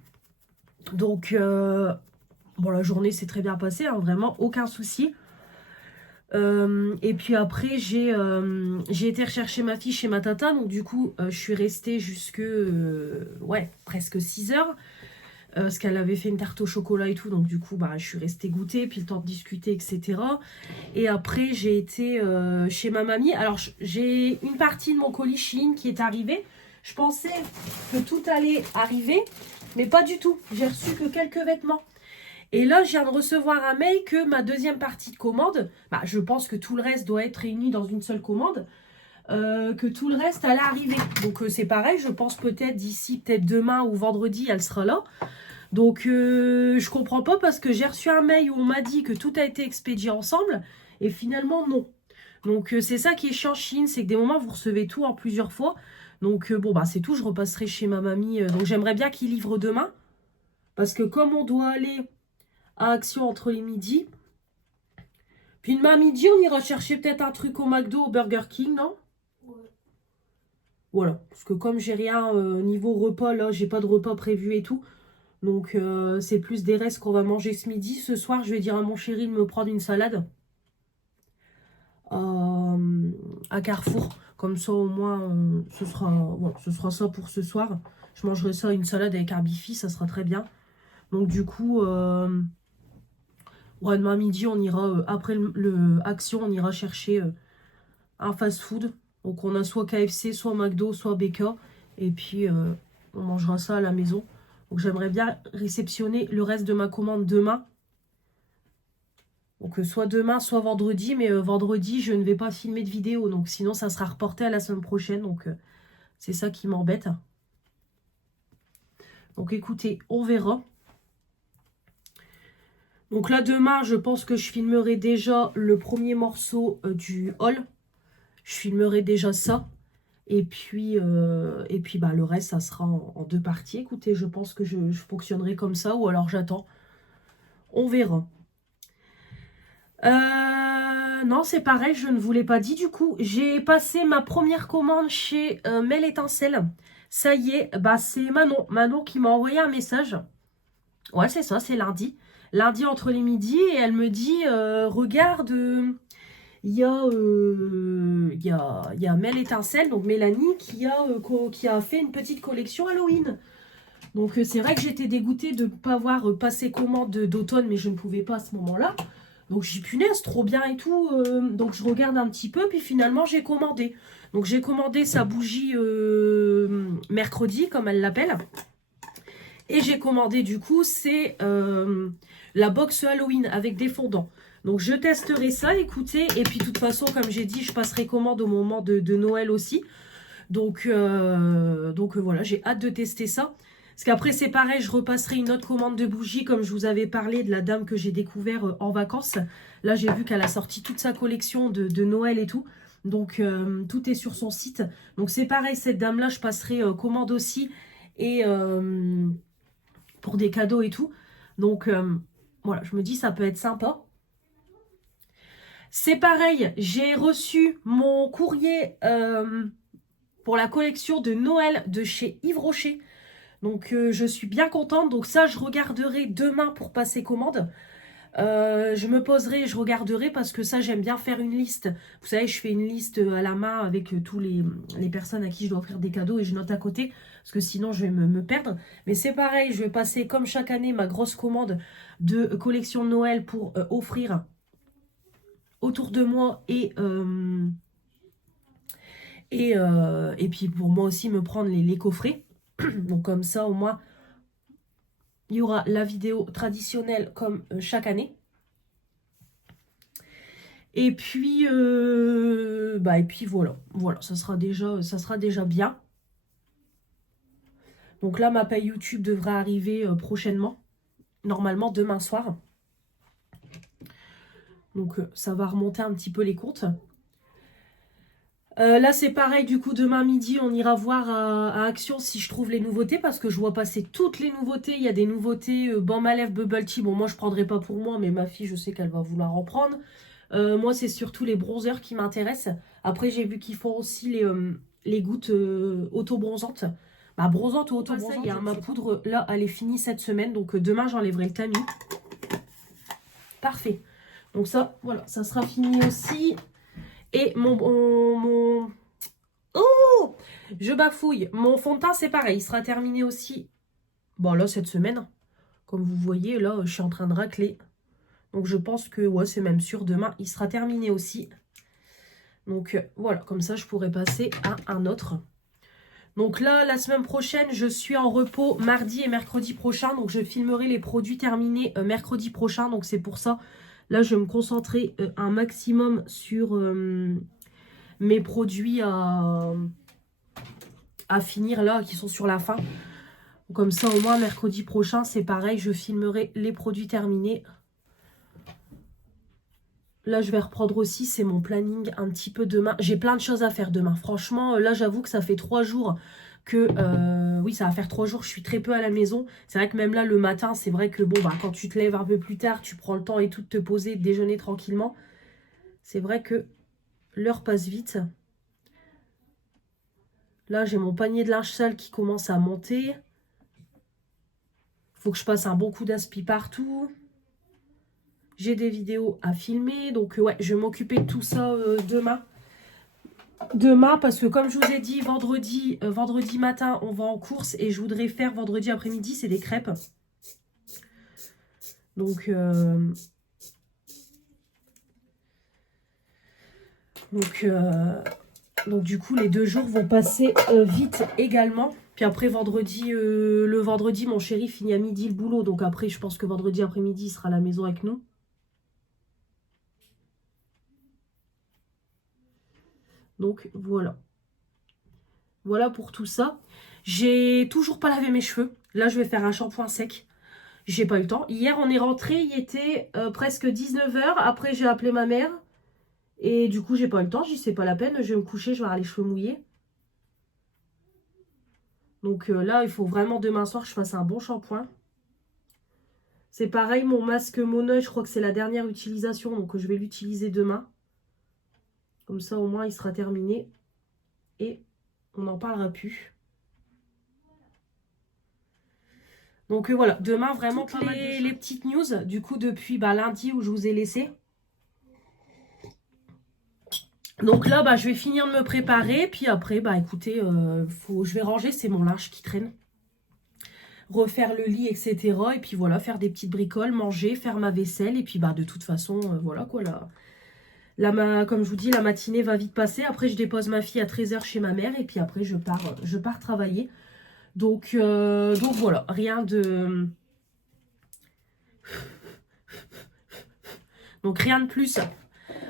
Donc, bon, la journée s'est très bien passée, hein, vraiment, aucun souci. Et puis après, j'ai été rechercher ma fille chez ma tata. Donc, du coup, je suis restée jusque, ouais, presque 6h. Parce qu'elle avait fait une tarte au chocolat et tout. Donc, du coup, je suis restée goûter, puis le temps de discuter, etc. Et après, j'ai été chez ma mamie. Alors, j'ai une partie de mon colis Shein qui est arrivée. Je pensais que tout allait arriver, mais pas du tout. J'ai reçu que quelques vêtements. Et là, je viens de recevoir un mail que ma deuxième partie de commande, je pense que tout le reste doit être réuni dans une seule commande, que tout le reste allait arriver. Donc, c'est pareil, je pense peut-être d'ici, peut-être demain ou vendredi, elle sera là. Donc, je comprends pas parce que j'ai reçu un mail où on m'a dit que tout a été expédié ensemble et finalement, non. Donc, c'est ça qui est chiant Chine, c'est que des moments, vous recevez tout en plusieurs fois. Donc, bon, c'est tout, je repasserai chez ma mamie. Donc, j'aimerais bien qu'il livre demain parce que comme on doit aller à Action entre les midis, puis demain à midi, on ira chercher peut-être un truc au McDo, au Burger King, non? Ouais. Voilà, parce que comme j'ai rien niveau repas, là, j'ai pas de repas prévu et tout. Donc, c'est plus des restes qu'on va manger ce midi. Ce soir, je vais dire à mon chéri de me prendre une salade à Carrefour. Comme ça, au moins, ce sera ça pour ce soir. Je mangerai ça, une salade avec un bifi, ça sera très bien. Donc, du coup, demain midi, on ira, après le Action, on ira chercher un fast-food. Donc, on a soit KFC, soit McDo, soit BK. Et puis, on mangera ça à la maison. Donc, j'aimerais bien réceptionner le reste de ma commande demain. Donc, soit demain, soit vendredi. Mais vendredi, je ne vais pas filmer de vidéo. Donc, sinon, ça sera reporté à la semaine prochaine. Donc, c'est ça qui m'embête. Donc, écoutez, on verra. Donc, là, demain, je pense que je filmerai déjà le premier morceau du haul. Je filmerai déjà ça. Et puis le reste, ça sera en deux parties. Écoutez, je pense que je fonctionnerai comme ça. Ou alors, j'attends. On verra. Non, c'est pareil, je ne vous l'ai pas dit du coup. J'ai passé ma première commande chez Mel Étincelle. Ça y est, c'est Manon. Manon qui m'a envoyé un message. Ouais, c'est ça, c'est lundi. Lundi entre les midis. Et elle me dit, regarde, il y a Mel Étincelle, donc Mélanie, qui a fait une petite collection Halloween. Donc c'est vrai que j'étais dégoûtée de ne pas avoir passé commande d'automne, mais je ne pouvais pas à ce moment-là. Donc j'ai punaise, trop bien et tout. Donc je regarde un petit peu, puis finalement j'ai commandé. Donc j'ai commandé sa bougie mercredi, comme elle l'appelle. Et j'ai commandé du coup, c'est la box Halloween avec des fondants. Donc je testerai ça, écoutez. Et puis de toute façon, comme j'ai dit, je passerai commande au moment de Noël aussi. Donc voilà, j'ai hâte de tester ça. Parce qu'après c'est pareil, je repasserai une autre commande de bougies comme je vous avais parlé de la dame que j'ai découvert en vacances. Là j'ai vu qu'elle a sorti toute sa collection de Noël et tout. Donc tout est sur son site. Donc c'est pareil, cette dame-là, je passerai commande aussi. Et pour des cadeaux et tout. Donc voilà, je me dis ça peut être sympa. C'est pareil, j'ai reçu mon courrier pour la collection de Noël de chez Yves Rocher. Donc je suis bien contente. Donc ça, je regarderai demain pour passer commande. Je me poserai, je regarderai parce que ça, j'aime bien faire une liste. Vous savez, je fais une liste à la main avec tous les personnes à qui je dois offrir des cadeaux et je note à côté parce que sinon, je vais me perdre. Mais c'est pareil, je vais passer comme chaque année ma grosse commande de collection de Noël pour offrir autour de moi et puis pour moi aussi me prendre les coffrets. Donc comme ça, au moins, il y aura la vidéo traditionnelle comme chaque année. Et puis voilà, ça sera déjà bien. Donc là, ma paye YouTube devrait arriver prochainement, normalement demain soir. Donc ça va remonter un petit peu les comptes. Là, c'est pareil, du coup, demain midi, on ira voir à Action si je trouve les nouveautés, parce que je vois passer toutes les nouveautés. Il y a des nouveautés Balm à lèvres, Bubble Tea. Bon, moi, je prendrai pas pour moi, mais ma fille, je sais qu'elle va vouloir en prendre. Moi, c'est surtout les bronzers qui m'intéressent. Après, j'ai vu qu'ils font aussi les gouttes auto-bronzantes. Bah, bronzante ou auto-bronzante, ma poudre, là, elle est finie cette semaine. Donc, demain, j'enlèverai le tamis. Parfait. Donc ça, voilà, ça sera fini aussi. Et mon... Oh, je bafouille. Mon fond de teint, c'est pareil. Il sera terminé aussi. Bon, là, cette semaine. Comme vous voyez, là, je suis en train de racler. Donc, je pense que, ouais, c'est même sûr. Demain, il sera terminé aussi. Donc, voilà. Comme ça, je pourrais passer à un autre. Donc là, la semaine prochaine, je suis en repos mardi et mercredi prochain. Donc, je filmerai les produits terminés mercredi prochain. Donc, c'est pour ça. Là, je vais me concentrer un maximum sur mes produits à finir là, qui sont sur la fin. Comme ça, au moins, mercredi prochain, c'est pareil. Je filmerai les produits terminés. Là, je vais reprendre aussi, c'est mon planning un petit peu demain. J'ai plein de choses à faire demain. Franchement, là, j'avoue que ça fait 3 jours que... oui, ça va faire 3 jours, je suis très peu à la maison. C'est vrai que même là, le matin, c'est vrai que bon, bah, quand tu te lèves un peu plus tard, tu prends le temps et tout de te poser, de déjeuner tranquillement. C'est vrai que l'heure passe vite. Là, j'ai mon panier de linge sale qui commence à monter. Faut que je passe un bon coup d'aspi partout. J'ai des vidéos à filmer. Donc, ouais, je vais m'occuper de tout ça demain. Demain, parce que comme je vous ai dit, vendredi matin, on va en course. Et je voudrais faire vendredi après-midi, c'est des crêpes. Donc, du coup, les 2 jours vont passer vite également. Puis après, le vendredi, mon chéri finit à midi le boulot. Donc après, je pense que vendredi après-midi, il sera à la maison avec nous. Donc voilà. Voilà pour tout ça. J'ai toujours pas lavé mes cheveux. Là, je vais faire un shampoing sec. J'ai pas eu le temps. Hier, on est rentré. Il était presque 19 h. Après, j'ai appelé ma mère. Et du coup, j'ai pas eu le temps. J'ai dit, c'est pas la peine. Je vais me coucher. Je vais avoir les cheveux mouillés. Donc là, il faut vraiment demain soir que je fasse un bon shampoing. C'est pareil, mon masque Monoi, je crois que c'est la dernière utilisation. Donc je vais l'utiliser demain. Comme ça, au moins, il sera terminé. Et on n'en parlera plus. Donc voilà, demain, vraiment les petites news. Du coup, depuis lundi où je vous ai laissé. Donc là, je vais finir de me préparer. Puis après, écoutez, je vais ranger, c'est mon linge qui traîne. Refaire le lit, etc. Et puis voilà, faire des petites bricoles, manger, faire ma vaisselle. Et puis de toute façon, voilà quoi, comme je vous dis, la matinée va vite passer. Après, je dépose ma fille à 13 h chez ma mère. Et puis après, je pars travailler. Donc voilà, rien de... Donc rien de plus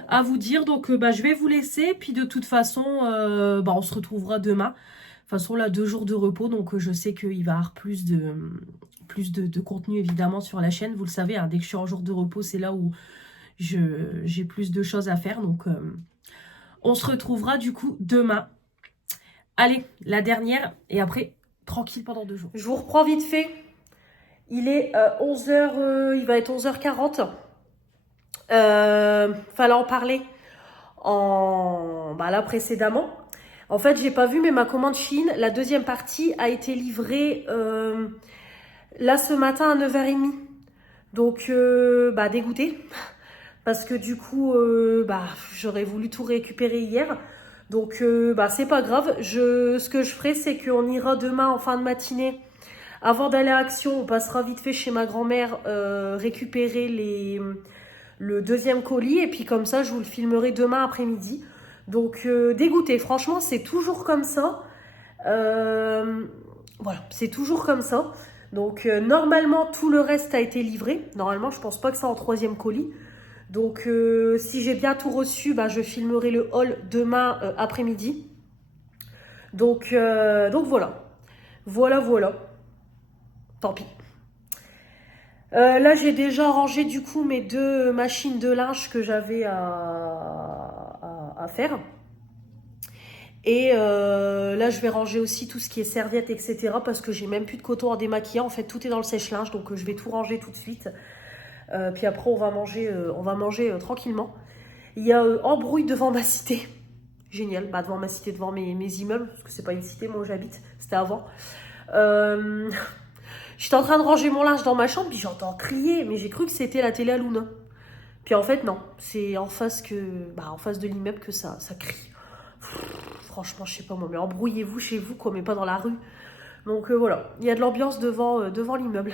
à vous dire. Donc je vais vous laisser. Puis de toute façon, on se retrouvera demain. De toute façon, là, 2 jours de repos. Donc je sais qu'il va y avoir plus de contenu évidemment sur la chaîne. Vous le savez, hein, dès que je suis en jour de repos, c'est là où j'ai plus de choses à faire. Donc on se retrouvera du coup demain. Allez, la dernière. Et après, tranquille pendant 2 jours. Je vous reprends vite fait. Il est 11h, il va être 11h40. Fallait en parler là précédemment. En fait, j'ai pas vu, mais ma commande Chine, la deuxième partie a été livrée là ce matin à 9h30. Donc, dégoûtée. Parce que du coup, j'aurais voulu tout récupérer hier. Donc, c'est pas grave. Ce que je ferai, c'est qu'on ira demain en fin de matinée. Avant d'aller à Action, on passera vite fait chez ma grand-mère récupérer le deuxième colis. Et puis comme ça, je vous le filmerai demain après-midi. Donc, dégoûté. Franchement, c'est toujours comme ça. Voilà, c'est toujours comme ça. Donc, normalement, tout le reste a été livré. Normalement, je pense pas que c'est en 3e colis. Donc, si j'ai bien tout reçu, je filmerai le haul demain après-midi. Donc voilà. Voilà. Tant pis. Là, j'ai déjà rangé du coup mes 2 machines de linge que j'avais à faire. Et là, je vais ranger aussi tout ce qui est serviettes, etc. Parce que j'ai même plus de coton à démaquiller. En fait, tout est dans le sèche-linge. Donc, je vais tout ranger tout de suite. Puis après, on va manger tranquillement. Il y a embrouille devant ma cité. Génial. Devant ma cité, devant mes immeubles. Parce que c'est pas une cité, moi, où j'habite. C'était avant. J'étais en train de ranger mon linge dans ma chambre, puis j'entends crier, mais j'ai cru que c'était la télé à Luna. Puis en fait, non. C'est en face de l'immeuble que ça crie. Franchement, je sais pas moi, mais embrouillez-vous chez vous, quoi, mais pas dans la rue. Donc voilà, il y a de l'ambiance devant l'immeuble.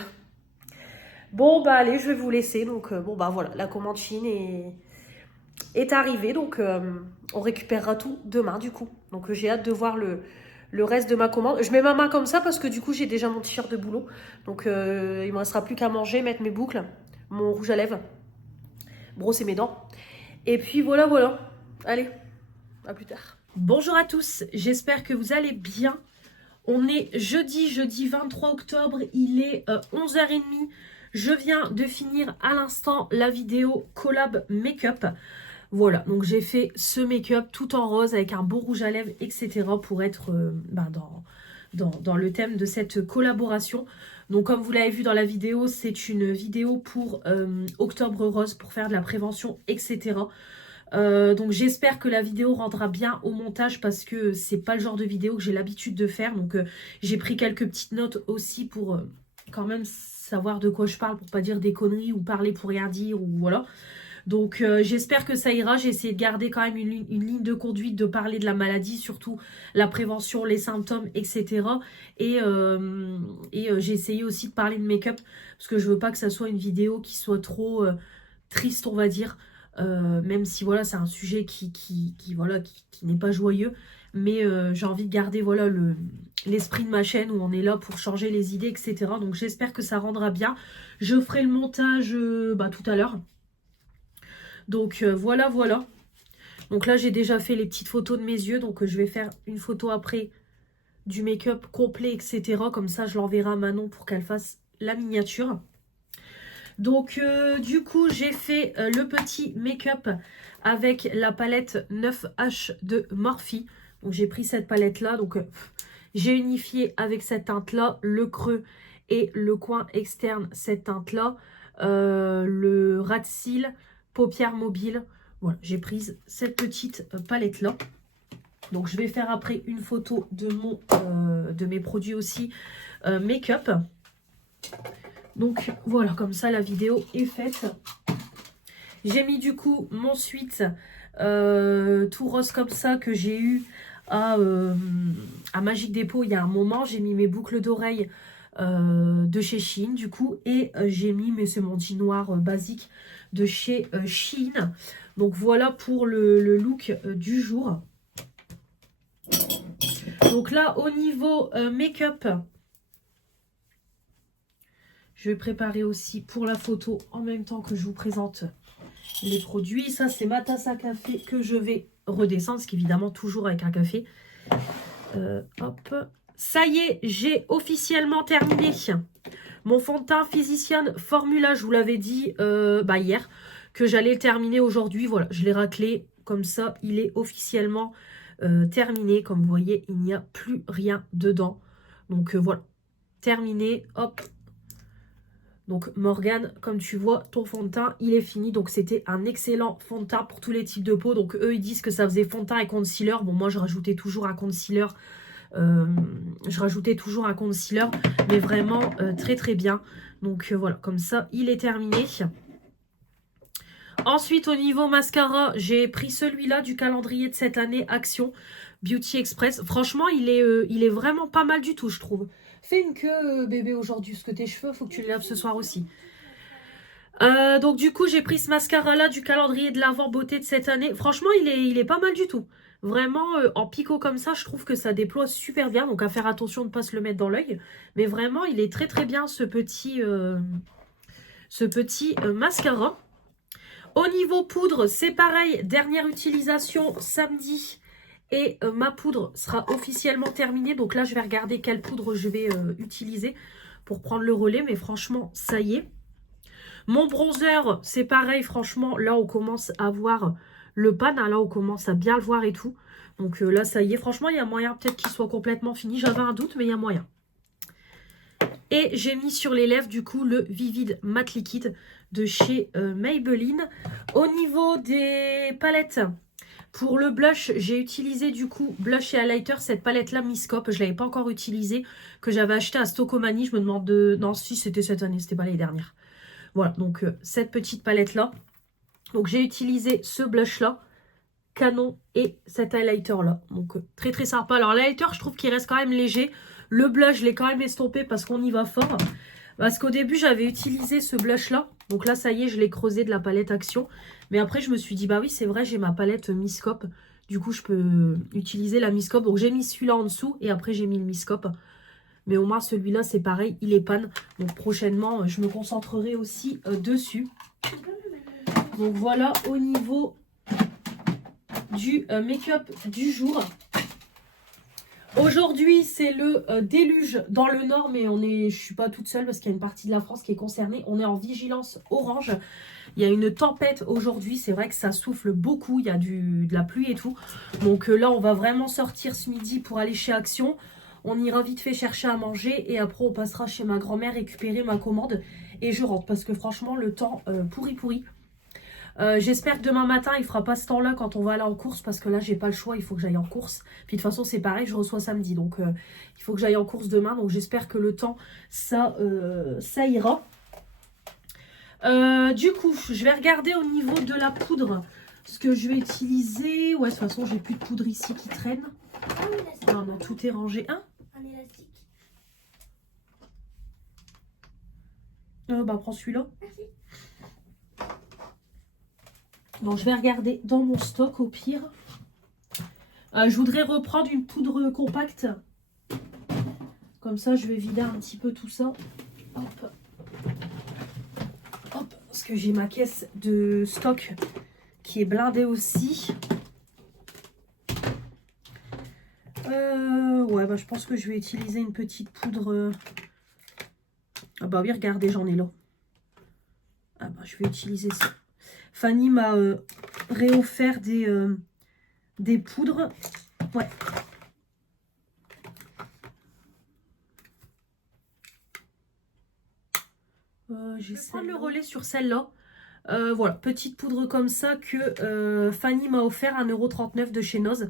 Bon, allez, je vais vous laisser. Donc voilà, la commande Chine est arrivée. Donc on récupérera tout demain, du coup. Donc j'ai hâte de voir le reste de ma commande. Je mets ma main comme ça parce que du coup, j'ai déjà mon t-shirt de boulot. Donc, il ne me restera plus qu'à manger, mettre mes boucles, mon rouge à lèvres, brosser mes dents. Et puis, voilà. Allez, à plus tard. Bonjour à tous, j'espère que vous allez bien. On est jeudi 23 octobre, il est 11h30. Je viens de finir à l'instant la vidéo collab make-up. Voilà, donc j'ai fait ce make-up tout en rose avec un beau rouge à lèvres, etc. pour être dans le thème de cette collaboration. Donc comme vous l'avez vu dans la vidéo, c'est une vidéo pour Octobre Rose, pour faire de la prévention, etc. Donc j'espère que la vidéo rendra bien au montage parce que c'est pas le genre de vidéo que j'ai l'habitude de faire. Donc j'ai pris quelques petites notes aussi pour quand même savoir de quoi je parle, pour pas dire des conneries ou parler pour rien dire ou voilà. Donc j'espère que ça ira. J'ai essayé de garder quand même une ligne de conduite, de parler de la maladie, surtout la prévention, les symptômes, etc. Et j'ai essayé aussi de parler de make-up parce que je veux pas que ça soit une vidéo qui soit trop triste, on va dire. Même si voilà, c'est un sujet qui n'est pas joyeux. Mais j'ai envie de garder voilà l'esprit de ma chaîne où on est là pour changer les idées, etc. Donc j'espère que ça rendra bien. Je ferai le montage tout à l'heure. Donc voilà. Donc là, j'ai déjà fait les petites photos de mes yeux. Donc je vais faire une photo après du make-up complet, etc. Comme ça, je l'enverrai à Manon pour qu'elle fasse la miniature. Donc du coup, j'ai fait le petit make-up avec la palette 9H de Morphe. Donc j'ai pris cette palette-là. Donc j'ai unifié avec cette teinte-là le creux et le coin externe, cette teinte-là. Le ras de cils, paupières mobiles. Voilà, j'ai pris cette petite palette-là. Donc, je vais faire après une photo de mes produits aussi make-up. Donc, voilà, comme ça, la vidéo est faite. J'ai mis du coup mon suite tout rose comme ça que j'ai eu à Magic Depot il y a un moment. J'ai mis mes boucles d'oreilles de chez Shein du coup et j'ai mis, mais c'est mon jean noir basique de chez Shein. Donc voilà pour le look du jour. Donc là au niveau make-up, Je vais préparer aussi pour la photo en même temps que je vous présente les produits. Ça, c'est ma tasse à café que je vais redescendre, parce qu'évidemment, toujours avec un café. Hop. Ça y est, j'ai officiellement terminé mon fond de teint Physician Formula. Je vous l'avais dit hier que j'allais le terminer aujourd'hui. Voilà, je l'ai raclé. Comme ça, il est officiellement terminé. Comme vous voyez, il n'y a plus rien dedans. Donc voilà, terminé. Hop. Donc Morgane, comme tu vois, ton fond de teint, il est fini. Donc c'était un excellent fond de teint pour tous les types de peau. Donc eux, ils disent que ça faisait fond de teint et concealer. Bon, moi, je rajoutais toujours un concealer. Mais vraiment très très bien. Donc voilà, comme ça, il est terminé. Ensuite, au niveau mascara, j'ai pris celui-là du calendrier de cette année, Action Beauty Express. Franchement, il est vraiment pas mal du tout, je trouve. Fais une queue, bébé, aujourd'hui, parce que tes cheveux, faut que tu les laves ce soir aussi. Donc du coup, j'ai pris ce mascara-là du calendrier de l'Avent beauté de cette année. Franchement, il est pas mal du tout. Vraiment, en picot comme ça, je trouve que ça déploie super bien. Donc à faire attention de ne pas se le mettre dans l'œil. Mais vraiment, il est très très bien, ce petit mascara. Au niveau poudre, c'est pareil. Dernière utilisation samedi. Et ma poudre sera officiellement terminée. Donc là, je vais regarder quelle poudre je vais utiliser pour prendre le relais. Mais franchement, ça y est. Mon bronzer, c'est pareil. Franchement, là, on commence à voir le pan. Là, on commence à bien le voir et tout. Donc là, ça y est. Franchement, il y a moyen peut-être qu'il soit complètement fini. J'avais un doute, mais il y a moyen. Et j'ai mis sur les lèvres, du coup, le Vivid Matte Liquide de chez Maybelline. Au niveau des palettes... Pour le blush, j'ai utilisé du coup blush et highlighter, cette palette-là Miscope. Je ne l'avais pas encore utilisée, que j'avais acheté à Stocomanie. Je me demande de... Non, si c'était cette année, c'était pas l'année dernière. Voilà, donc cette petite palette-là. Donc j'ai utilisé ce blush-là, Canon, et cet highlighter-là. Donc très très sympa. Alors l'highlighter, je trouve qu'il reste quand même léger. Le blush, je l'ai quand même estompé parce qu'on y va fort. Parce qu'au début, j'avais utilisé ce blush-là. Donc là, ça y est, je l'ai creusé de la palette Action. Mais après, je me suis dit, bah oui, c'est vrai, j'ai ma palette Miscope. Du coup, je peux utiliser la Miscope. Donc, j'ai mis celui-là en dessous et après, j'ai mis le Miscope. Mais au moins, celui-là, c'est pareil, il est pan. Donc, prochainement, je me concentrerai aussi dessus. Donc, voilà au niveau du make-up du jour. Aujourd'hui, c'est le déluge dans le nord, mais je suis pas toute seule parce qu'il y a une partie de la France qui est concernée. On est en vigilance orange. Il y a une tempête aujourd'hui. C'est vrai que ça souffle beaucoup. Il y a de la pluie et tout. Donc là, on va vraiment sortir ce midi pour aller chez Action. On ira vite fait chercher à manger et après, on passera chez ma grand-mère récupérer ma commande. Et je rentre parce que franchement, le temps pourri. J'espère que demain matin, il fera pas ce temps-là quand on va aller en course. Parce que là, j'ai pas le choix, il faut que j'aille en course. Puis de toute façon, c'est pareil, je reçois samedi. Donc, il faut que j'aille en course demain. Donc, j'espère que le temps, ça ira. Du coup, je vais regarder au niveau de la poudre ce que je vais utiliser. Ouais, de toute façon, j'ai plus de poudre ici qui traîne. Non, non, tout est rangé. Hein? Un élastique. Bah, prends celui-là. Merci. Bon, je vais regarder dans mon stock au pire. Je voudrais reprendre une poudre compacte. Comme ça, je vais vider un petit peu tout ça. Hop. Hop. Parce que j'ai ma caisse de stock qui est blindée aussi. Ouais, bah je pense que je vais utiliser une petite poudre. Ah bah oui, regardez, j'en ai là. Ah bah je vais utiliser ça. Fanny m'a réoffert des poudres. Ouais. Je vais prendre le relais sur celle-là. Voilà, petite poudre comme ça que Fanny m'a offert 1,39 € de chez Noz.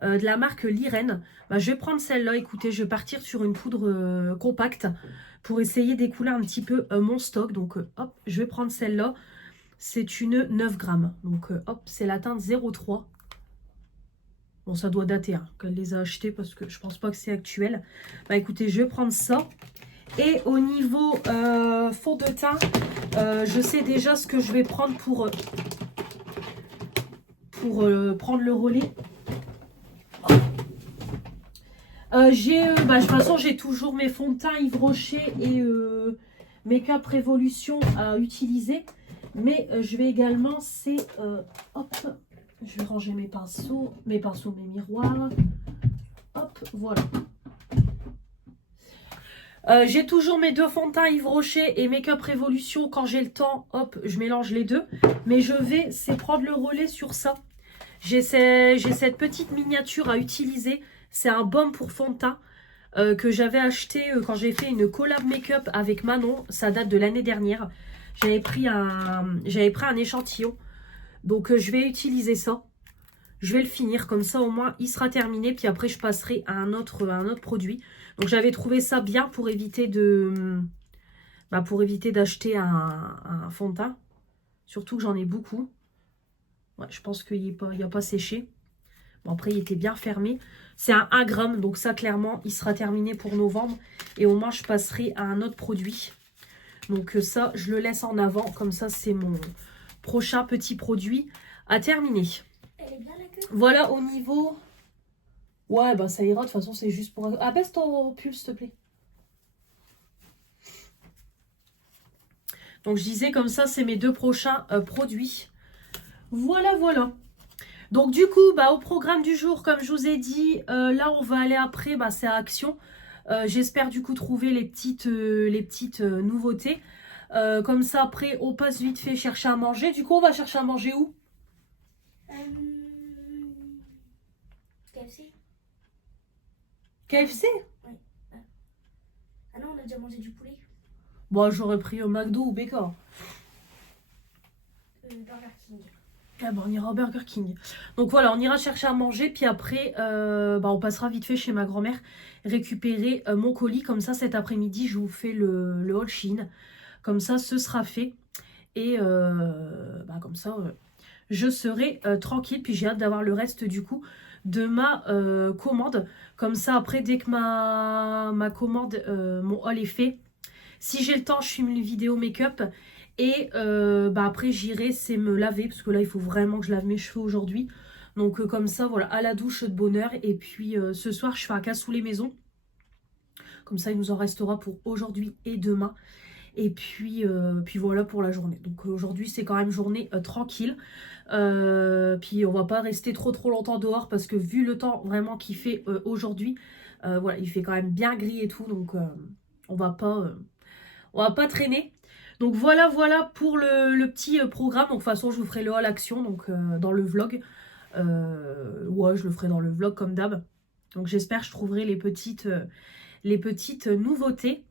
De la marque Lirène. Bah, je vais prendre celle-là. Écoutez, je vais partir sur une poudre compacte pour essayer d'écouler un petit peu mon stock. Donc, hop, je vais prendre celle-là. C'est une 9 grammes. Donc, hop, c'est la teinte 03. Bon, ça doit dater hein, qu'elle les a achetés parce que je pense pas que c'est actuel. Bah, écoutez, je vais prendre ça. Et au niveau fond de teint, je sais déjà ce que je vais prendre pour prendre le relais. De toute façon, j'ai toujours mes fonds de teint Yves Rocher et Make-up Révolution à utiliser. Mais je vais également, hop, je vais ranger mes pinceaux, mes miroirs. Hop, voilà. J'ai toujours mes 2 fonds de teint Yves Rocher et Make-up Révolution. Quand j'ai le temps, hop, je mélange les deux. Mais je vais, prendre le relais sur ça. J'ai cette petite miniature à utiliser. C'est un baume pour fond de teint que j'avais acheté quand j'ai fait une collab make-up avec Manon. Ça date de l'année dernière. J'avais pris un échantillon. Donc je vais utiliser ça. Je vais le finir. Comme ça au moins il sera terminé. Puis après je passerai à un autre produit. Donc j'avais trouvé ça bien pour éviter d'acheter un fond de teint. Surtout que j'en ai beaucoup. Ouais, je pense qu'il n'a pas séché. Bon, après, il était bien fermé. C'est un 1 gramme, donc ça, clairement, il sera terminé pour novembre. Et au moins, je passerai à un autre produit. Donc ça, je le laisse en avant. Comme ça, c'est mon prochain petit produit à terminer. Elle est bien la queue. Voilà, au niveau... Ouais, bah ça ira. De toute façon, c'est juste pour... Abaisse ton pull, s'il te plaît. Donc, je disais, comme ça, c'est mes 2 prochains produits. Voilà, voilà. Donc du coup, au programme du jour, comme je vous ai dit, là on va aller après, c'est à Action. J'espère du coup trouver les petites nouveautés. Comme ça après, on passe vite fait chercher à manger. Du coup, on va chercher à manger où? KFC. KFC? Oui. Ah non, on a déjà mangé du poulet. Bon, j'aurais pris au McDo ou BK. Burger King. Ah on ira au Burger King. Donc voilà, on ira chercher à manger. Puis après, on passera vite fait chez ma grand-mère récupérer mon colis. Comme ça, cet après-midi, je vous fais le haul Shein. Comme ça, ce sera fait. Et comme ça, je serai tranquille. Puis j'ai hâte d'avoir le reste du coup de ma commande. Comme ça, après, dès que ma commande, mon haul est fait, si j'ai le temps, je filme une vidéo make-up. Et après, j'irai, c'est me laver. Parce que là, il faut vraiment que je lave mes cheveux aujourd'hui. Donc, comme ça, voilà, à la douche de bonne heure. Et puis, ce soir, je fais un cassoulet maison. Comme ça, il nous en restera pour aujourd'hui et demain. Et puis voilà pour la journée. Donc, aujourd'hui, c'est quand même journée tranquille. Puis, on va pas rester trop longtemps dehors. Parce que vu le temps vraiment qu'il fait aujourd'hui, voilà, il fait quand même bien gris et tout. Donc, on va pas traîner. Donc voilà pour le petit programme. Donc de toute façon, je vous ferai le haul action donc, dans le vlog. Ouais, je le ferai dans le vlog comme d'hab. Donc j'espère que je trouverai les petites nouveautés.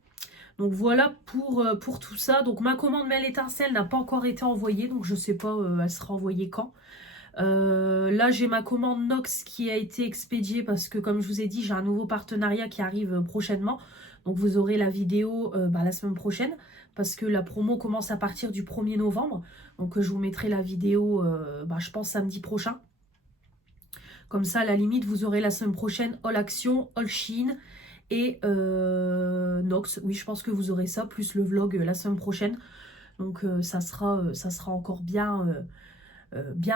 Donc voilà pour tout ça. Donc ma commande mail étincelle n'a pas encore été envoyée. Donc je sais pas, elle sera envoyée quand. Là j'ai ma commande Nox qui a été expédiée parce que comme je vous ai dit, j'ai un nouveau partenariat qui arrive prochainement. Donc vous aurez la vidéo la semaine prochaine. Parce que la promo commence à partir du 1er novembre. Donc je vous mettrai la vidéo, je pense, samedi prochain. Comme ça, à la limite, vous aurez la semaine prochaine All Action, All Shein et Nox. Oui, je pense que vous aurez ça, plus le vlog la semaine prochaine. Donc ça sera encore bien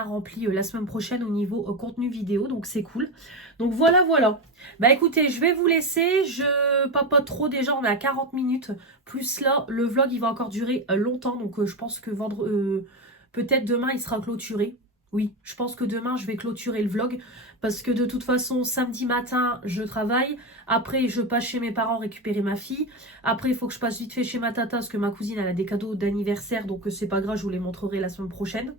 rempli la semaine prochaine au niveau contenu vidéo, donc c'est cool. Donc voilà. Écoutez, je vais vous laisser, je papote trop déjà, on est à 40 minutes, plus là, le vlog il va encore durer longtemps, donc je pense que peut-être demain il sera clôturé. Oui, je pense que demain je vais clôturer le vlog, parce que de toute façon, samedi matin, je travaille, après je passe chez mes parents récupérer ma fille, après il faut que je passe vite fait chez ma tata, parce que ma cousine elle a des cadeaux d'anniversaire, donc c'est pas grave, je vous les montrerai la semaine prochaine.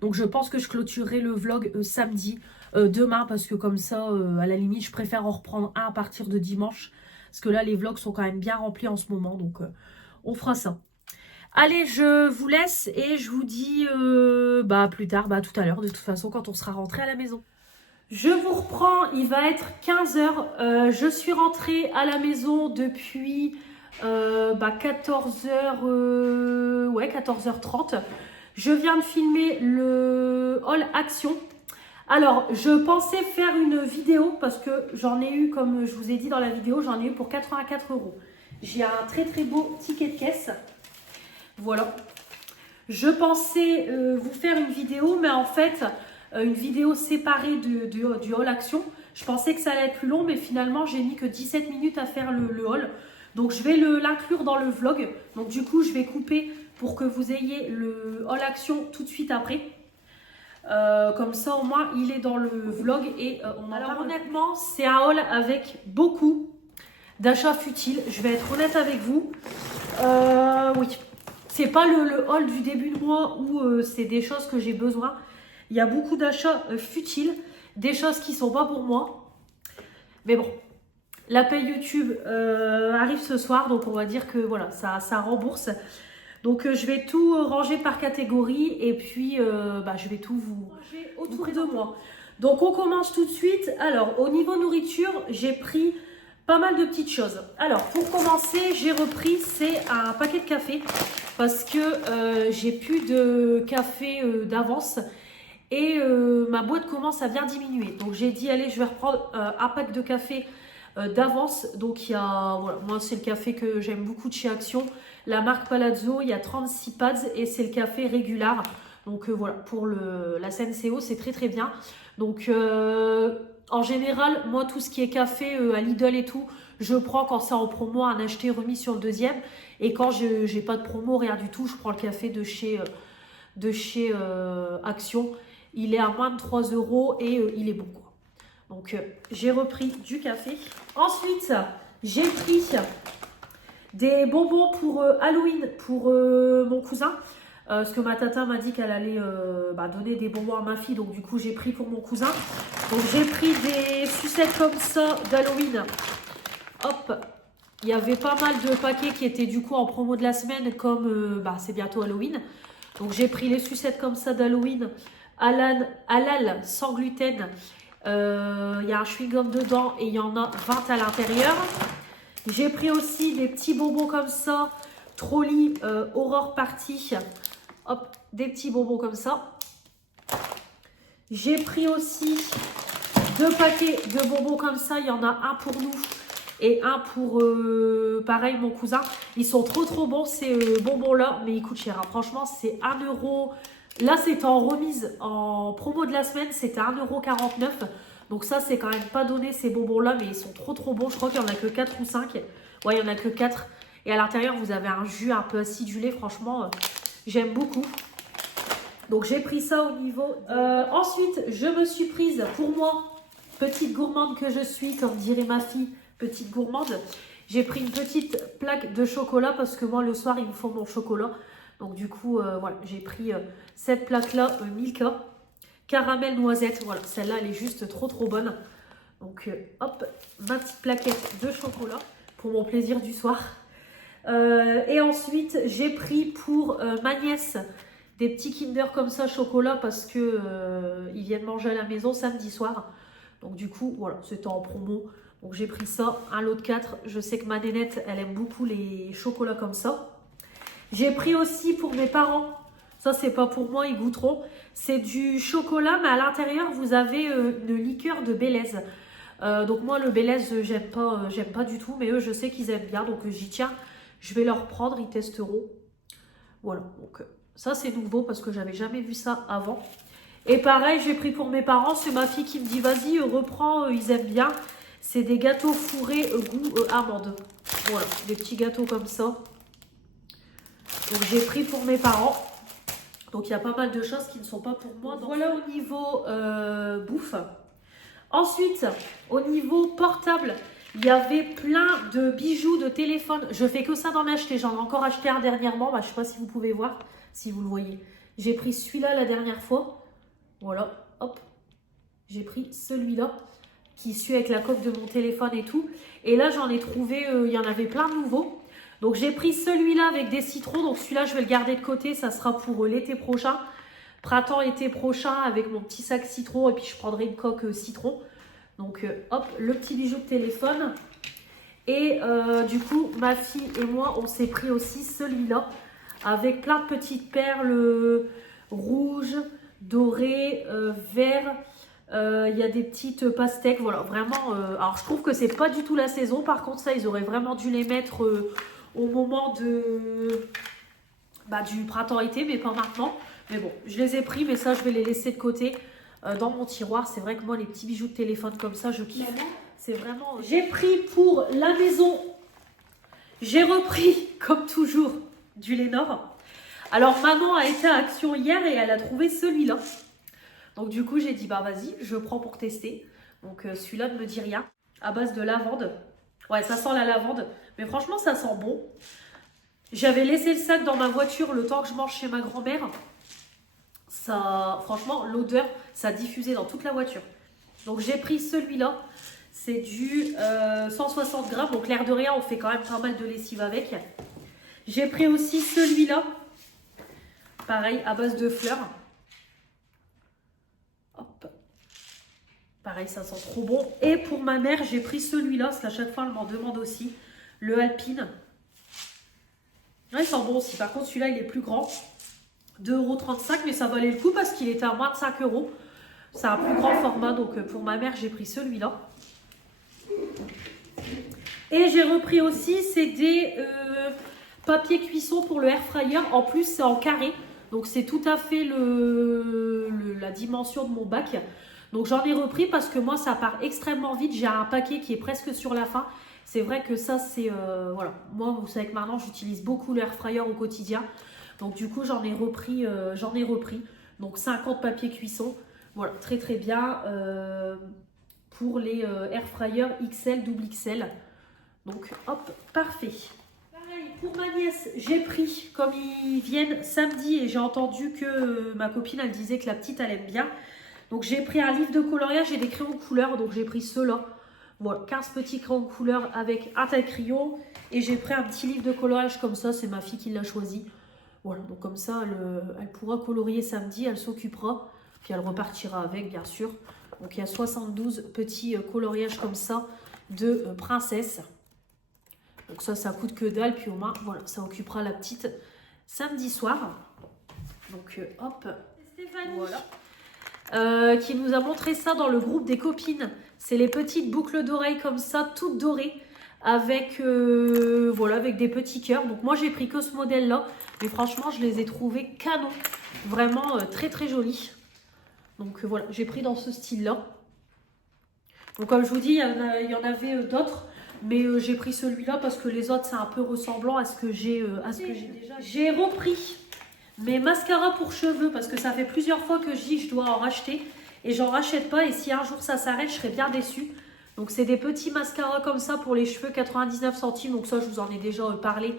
Donc je pense que je clôturerai le vlog samedi, demain, parce que comme ça, à la limite, je préfère en reprendre un à partir de dimanche. Parce que là, les vlogs sont quand même bien remplis en ce moment, donc on fera ça. Allez, je vous laisse et je vous dis plus tard, tout à l'heure, de toute façon, quand on sera rentré à la maison. Je vous reprends, il va être 15 h. Je suis rentrée à la maison depuis 14h, 14h30. Je viens de filmer le haul action. Alors, je pensais faire une vidéo parce que j'en ai eu, comme je vous ai dit dans la vidéo, j'en ai eu pour 84 €. J'ai un très beau ticket de caisse. Voilà. Je pensais vous faire une vidéo, mais en fait, une vidéo séparée du haul action. Je pensais que ça allait être plus long, mais finalement, j'ai mis que 17 minutes à faire le haul. Donc je vais l'inclure dans le vlog. Donc du coup je vais couper pour que vous ayez le haul action tout de suite après. Comme ça au moins il est dans le vlog et on en parle. Honnêtement c'est un haul avec beaucoup d'achats futiles. Je vais être honnête avec vous. Oui, c'est pas le haul du début de mois où c'est des choses que j'ai besoin. Il y a beaucoup d'achats futiles, des choses qui sont pas pour moi. Mais bon, la paye YouTube arrive ce soir, donc on va dire que voilà, ça rembourse. Donc je vais tout ranger par catégorie et puis je vais tout vous ranger autour de moi. Donc on commence tout de suite. Alors au niveau nourriture, j'ai pris pas mal de petites choses. Alors pour commencer, j'ai repris, c'est un paquet de café parce que j'ai plus de café d'avance. Et ma boîte commence à bien diminuer. Donc j'ai dit, allez, je vais reprendre un pack de café d'avance. Donc il y a, voilà, moi c'est le café que j'aime beaucoup de chez Action. La marque Palazzo, il y a 36 pads et c'est le café régular. Donc voilà, pour la Senseo, c'est très très bien. Donc en général, moi tout ce qui est café à Lidl et tout, je prends quand c'est en promo, un acheté remis sur le deuxième. Et quand j'ai pas de promo, rien du tout, je prends le café de chez Action. Il est à moins de 3 € et il est bon quoi. Donc j'ai repris du café. Ensuite, j'ai pris des bonbons pour Halloween pour mon cousin. Parce que ma tata m'a dit qu'elle allait donner des bonbons à ma fille. Donc du coup, j'ai pris pour mon cousin. Donc j'ai pris des sucettes comme ça d'Halloween. Hop, il y avait pas mal de paquets qui étaient du coup en promo de la semaine. Comme c'est bientôt Halloween. Donc j'ai pris les sucettes comme ça d'Halloween. Halal sans gluten. Il y a un chewing-gum dedans et il y en a 20 à l'intérieur. J'ai pris aussi des petits bonbons comme ça. Trolley Horror Party. Hop, des petits bonbons comme ça. J'ai pris aussi 2 paquets de bonbons comme ça. Il y en a un pour nous et un pour, pareil, mon cousin. Ils sont trop bons ces bonbons-là, mais ils coûtent cher. Hein. Franchement, c'est 1 €. Là, c'était en remise, en promo de la semaine, c'était 1,49 €. Donc ça, c'est quand même pas donné ces bonbons-là, mais ils sont trop bons. Je crois qu'il n'y en a que 4 ou 5. Ouais, il n'y en a que 4. Et à l'intérieur, vous avez un jus un peu acidulé. Franchement, j'aime beaucoup. Donc j'ai pris ça au niveau. Ensuite, je me suis prise, pour moi, petite gourmande que je suis, comme dirait ma fille, petite gourmande. J'ai pris une petite plaque de chocolat parce que moi, le soir, il me faut mon chocolat. Donc du coup, voilà, j'ai pris cette plaque-là, Milka, caramel noisette. Voilà, celle-là, elle est juste trop bonne. Donc hop, ma petite plaquette de chocolat pour mon plaisir du soir. Et ensuite, j'ai pris pour ma nièce des petits Kinder comme ça, chocolat, parce que ils viennent manger à la maison samedi soir. Donc du coup, voilà, c'était en promo. Donc j'ai pris ça, un lot de 4. Je sais que ma nénette, elle aime beaucoup les chocolats comme ça. J'ai pris aussi pour mes parents, ça c'est pas pour moi, ils goûteront. C'est du chocolat, mais à l'intérieur vous avez une liqueur de Bélez. Donc moi le Bélez j'aime pas du tout, mais eux je sais qu'ils aiment bien, donc j'y tiens. Je vais leur prendre, ils testeront. Voilà, donc ça c'est nouveau parce que j'avais jamais vu ça avant. Et pareil, j'ai pris pour mes parents, c'est ma fille qui me dit vas-y reprends, ils aiment bien. C'est des gâteaux fourrés goût amande. Voilà, des petits gâteaux comme ça. Donc j'ai pris pour mes parents. Donc il y a pas mal de choses qui ne sont pas pour moi. Donc, voilà au niveau bouffe. Ensuite, au niveau portable, il y avait plein de bijoux, de téléphones. Je fais que ça d'en acheter. J'en ai encore acheté un dernièrement. Je ne sais pas si vous pouvez voir, si vous le voyez. J'ai pris celui-là la dernière fois. Voilà, hop. J'ai pris celui-là qui suit avec la coque de mon téléphone et tout. Et là, j'en ai trouvé, il y en avait plein de nouveaux. Donc j'ai pris celui-là avec des citrons, donc celui-là je vais le garder de côté, ça sera pour l'été prochain, printemps-été prochain avec mon petit sac citron et puis je prendrai une coque citron. Donc hop, le petit bijou de téléphone. Et du coup ma fille et moi on s'est pris aussi celui-là avec plein de petites perles rouges, dorées, verts. Il y a des petites pastèques, voilà, vraiment. Alors je trouve que c'est pas du tout la saison, par contre ça ils auraient vraiment dû les mettre au moment du printemps-été, mais pas maintenant. Mais bon, je les ai pris, mais ça je vais les laisser de côté dans mon tiroir. C'est vrai que moi les petits bijoux de téléphone comme ça je kiffe. C'est vraiment... J'ai pris pour la maison J'ai repris, comme toujours, du Lénore. Alors, maman a été à Action hier et elle a trouvé celui-là. Donc, du coup, j'ai dit, bah vas-y, je prends pour tester. Donc, celui-là ne me dit rien. À base de lavande. Ouais, ça sent la lavande. Mais franchement, ça sent bon. J'avais laissé le sac dans ma voiture le temps que je mange chez ma grand-mère. Ça, franchement, l'odeur, ça diffusait dans toute la voiture. Donc, j'ai pris celui-là. C'est du 160 grammes. Donc, l'air de rien, on fait quand même pas mal de lessive avec. J'ai pris aussi celui-là. Pareil, à base de fleurs. Hop. Pareil, ça sent trop bon. Et pour ma mère, j'ai pris celui-là, parce qu'à chaque fois, elle m'en demande aussi. Le Alpine. Ouais, il sent bon aussi. Par contre, celui-là, il est plus grand. 2,35 €, mais ça valait le coup parce qu'il était à moins de 5 €. C'est un plus grand format, donc pour ma mère, j'ai pris celui-là. Et j'ai repris aussi, c'est des papiers cuisson pour le air fryer. En plus, c'est en carré. Donc, c'est tout à fait la dimension de mon bac. Donc, j'en ai repris parce que moi, ça part extrêmement vite. J'ai un paquet qui est presque sur la fin. C'est vrai que ça, c'est... voilà. Moi, vous savez que maintenant, j'utilise beaucoup le air fryer au quotidien. Donc, du coup, j'en ai repris. Donc, 50 papiers cuisson. Voilà, très très bien. Pour les air fryer XL, double XL. Donc, hop, parfait. Pareil, pour ma nièce, j'ai pris, comme ils viennent samedi et j'ai entendu que ma copine, elle disait que la petite, elle aime bien. Donc, j'ai pris un livre de coloriage et des crayons de couleur. Donc, j'ai pris ceux-là. Voilà, 15 petits crayons de couleur avec un taille-crayon. Et j'ai pris un petit livre de coloriage comme ça. C'est ma fille qui l'a choisi. Voilà, donc comme ça, elle pourra colorier samedi. Elle s'occupera. Puis, elle repartira avec, bien sûr. Donc, il y a 72 petits coloriages comme ça de princesse. Donc ça coûte que dalle, puis au moins, voilà, ça occupera la petite samedi soir. Donc hop, Stéphanie, voilà. Qui nous a montré ça dans le groupe des copines. C'est les petites boucles d'oreilles comme ça, toutes dorées, avec, voilà, avec des petits cœurs. Donc moi, j'ai pris que ce modèle-là, mais franchement, je les ai trouvés canon. Vraiment très très jolis. Donc voilà, j'ai pris dans ce style-là. Donc comme je vous dis, il y en avait d'autres. Mais j'ai pris celui-là parce que les autres, c'est un peu ressemblant à ce que j'ai déjà. J'ai repris mes mascaras pour cheveux parce que ça fait plusieurs fois que je dis que je dois en racheter. Et j'en rachète pas. Et si un jour ça s'arrête, je serais bien déçue. Donc c'est des petits mascaras comme ça pour les cheveux, 99 centimes. Donc ça, je vous en ai déjà parlé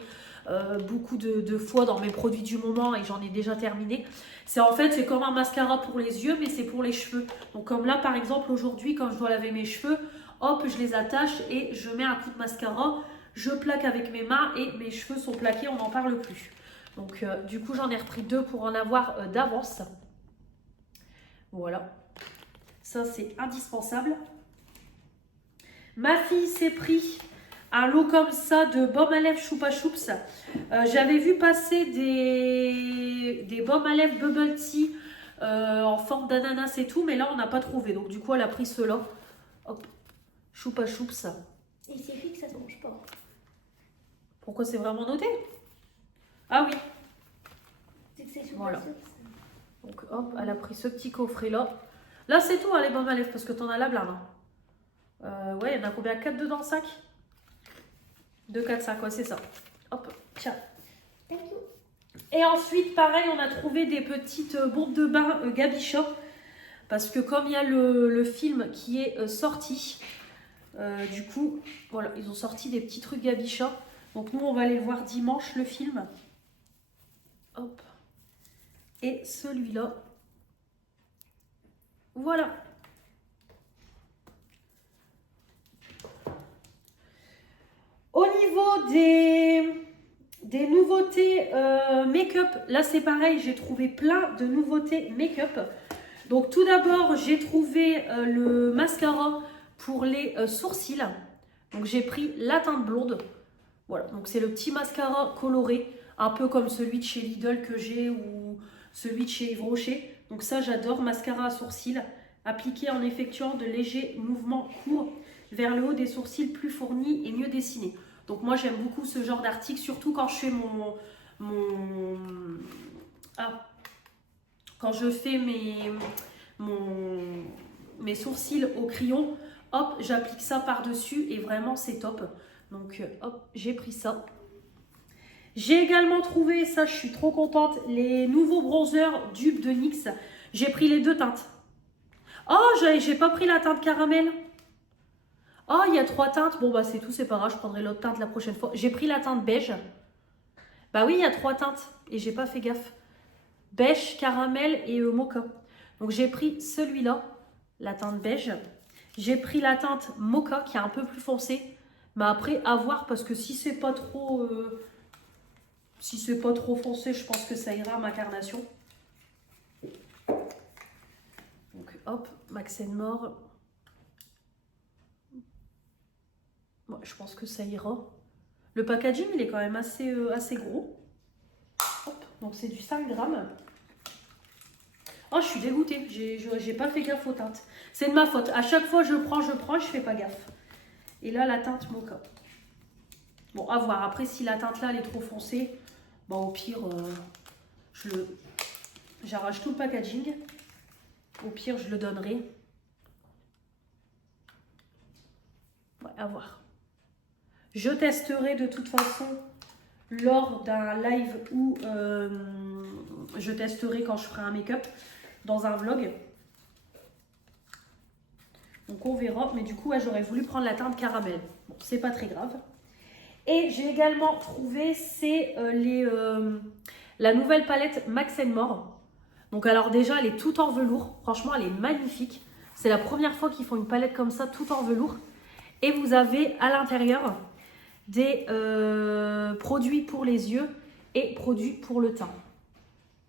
beaucoup de fois dans mes produits du moment et j'en ai déjà terminé. C'est comme un mascara pour les yeux, mais c'est pour les cheveux. Donc comme là, par exemple, aujourd'hui, quand je dois laver mes cheveux, hop, je les attache et je mets un coup de mascara, je plaque avec mes mains et mes cheveux sont plaqués, on n'en parle plus. Donc du coup, j'en ai repris 2 pour en avoir d'avance. Voilà. Ça, c'est indispensable. Ma fille s'est pris un lot comme ça de baume à lèvres Choupa Choups. J'avais vu passer des baumes à lèvres Bubble Tea en forme d'ananas et tout, mais là, on n'a pas trouvé. Donc du coup, elle a pris ceux-là. Hop. Choupa Choups. Et c'est écrit que ça se mange pas. Pourquoi c'est vraiment noté? Ah oui. C'est que c'est Choupa Voilà. Choups. Donc hop, elle a pris ce petit coffret là. Là c'est tout, hein, les baumes à lèvres, parce que t'en as la blinde. Hein. Ouais, il y en a combien? 4 dedans le sac? 2, 4, 5, ouais c'est ça. Hop, tiens. Thank you. Et ensuite, pareil, on a trouvé des petites bombes de bain Gabi Shop. Parce que comme il y a le film qui est sorti, du coup, voilà, ils ont sorti des petits trucs Gabi Shop. Donc nous, on va aller le voir dimanche, le film. Hop. Et celui-là. Voilà. Au niveau des nouveautés make-up, là c'est pareil, j'ai trouvé plein de nouveautés make-up. Donc tout d'abord, j'ai trouvé le mascara pour les sourcils. Donc j'ai pris la teinte blonde. Voilà, donc c'est le petit mascara coloré, un peu comme celui de chez Lidl que j'ai ou celui de chez Yves Rocher. Donc ça, j'adore, mascara à sourcils, appliqué en effectuant de légers mouvements courts vers le haut des sourcils plus fournis et mieux dessinés. Donc moi, j'aime beaucoup ce genre d'article, surtout quand je fais quand je fais mes sourcils au crayon. hop, j'applique ça par-dessus et vraiment c'est top. Donc hop, j'ai pris ça. J'ai également trouvé, ça je suis trop contente, les nouveaux bronzers dupes de NYX. J'ai pris les deux teintes. Oh, j'ai pas pris la teinte caramel. Oh, il y a 3 teintes. Bon, bah c'est tout, c'est pas grave, je prendrai l'autre teinte la prochaine fois. J'ai pris la teinte beige. Bah oui, il y a 3 teintes et j'ai pas fait gaffe. Beige, caramel et mocha. Donc j'ai pris celui-là, la teinte beige. J'ai pris la teinte mocha qui est un peu plus foncée. Mais après, à voir parce que si c'est pas trop foncé, je pense que ça ira à ma carnation. Donc hop, Max More. Ouais, je pense que ça ira. Le packaging, il est quand même assez gros. Hop, donc c'est du 5 grammes. Oh, je suis dégoûtée. J'ai pas fait gaffe aux teintes. C'est de ma faute. À chaque fois, je prends, je fais pas gaffe. Et là, la teinte mocha. Bon, à voir. Après, si la teinte là, elle est trop foncée, bon, au pire, j'arrache tout le packaging. Au pire, je le donnerai. Ouais, à voir. Je testerai de toute façon lors d'un live où je testerai quand je ferai un make-up dans un vlog. Donc on verra. Mais du coup, ouais, j'aurais voulu prendre la teinte caramel. Bon, c'est pas très grave. Et j'ai également trouvé, c'est la nouvelle palette Max More. Donc alors déjà, elle est toute en velours. Franchement, elle est magnifique. C'est la première fois qu'ils font une palette comme ça, toute en velours. Et vous avez à l'intérieur des produits pour les yeux et produits pour le teint.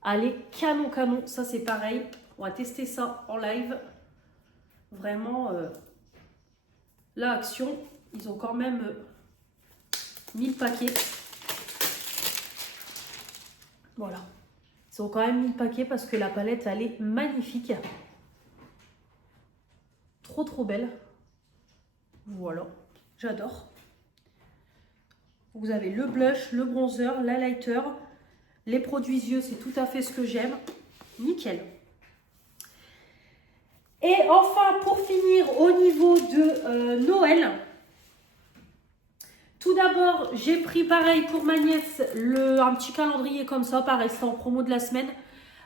Allez, canon. Ça, c'est pareil. On va tester ça en live. Vraiment, la action, ils ont quand même mis le paquet. Voilà. Ils ont quand même mis le paquet parce que la palette, elle est magnifique. Trop belle. Voilà. J'adore. Vous avez le blush, le bronzer, l'highlighter, les produits yeux, c'est tout à fait ce que j'aime. Nickel. Et enfin, pour finir, au niveau de Noël, tout d'abord, j'ai pris pareil pour ma nièce un petit calendrier comme ça, pareil, c'est en promo de la semaine,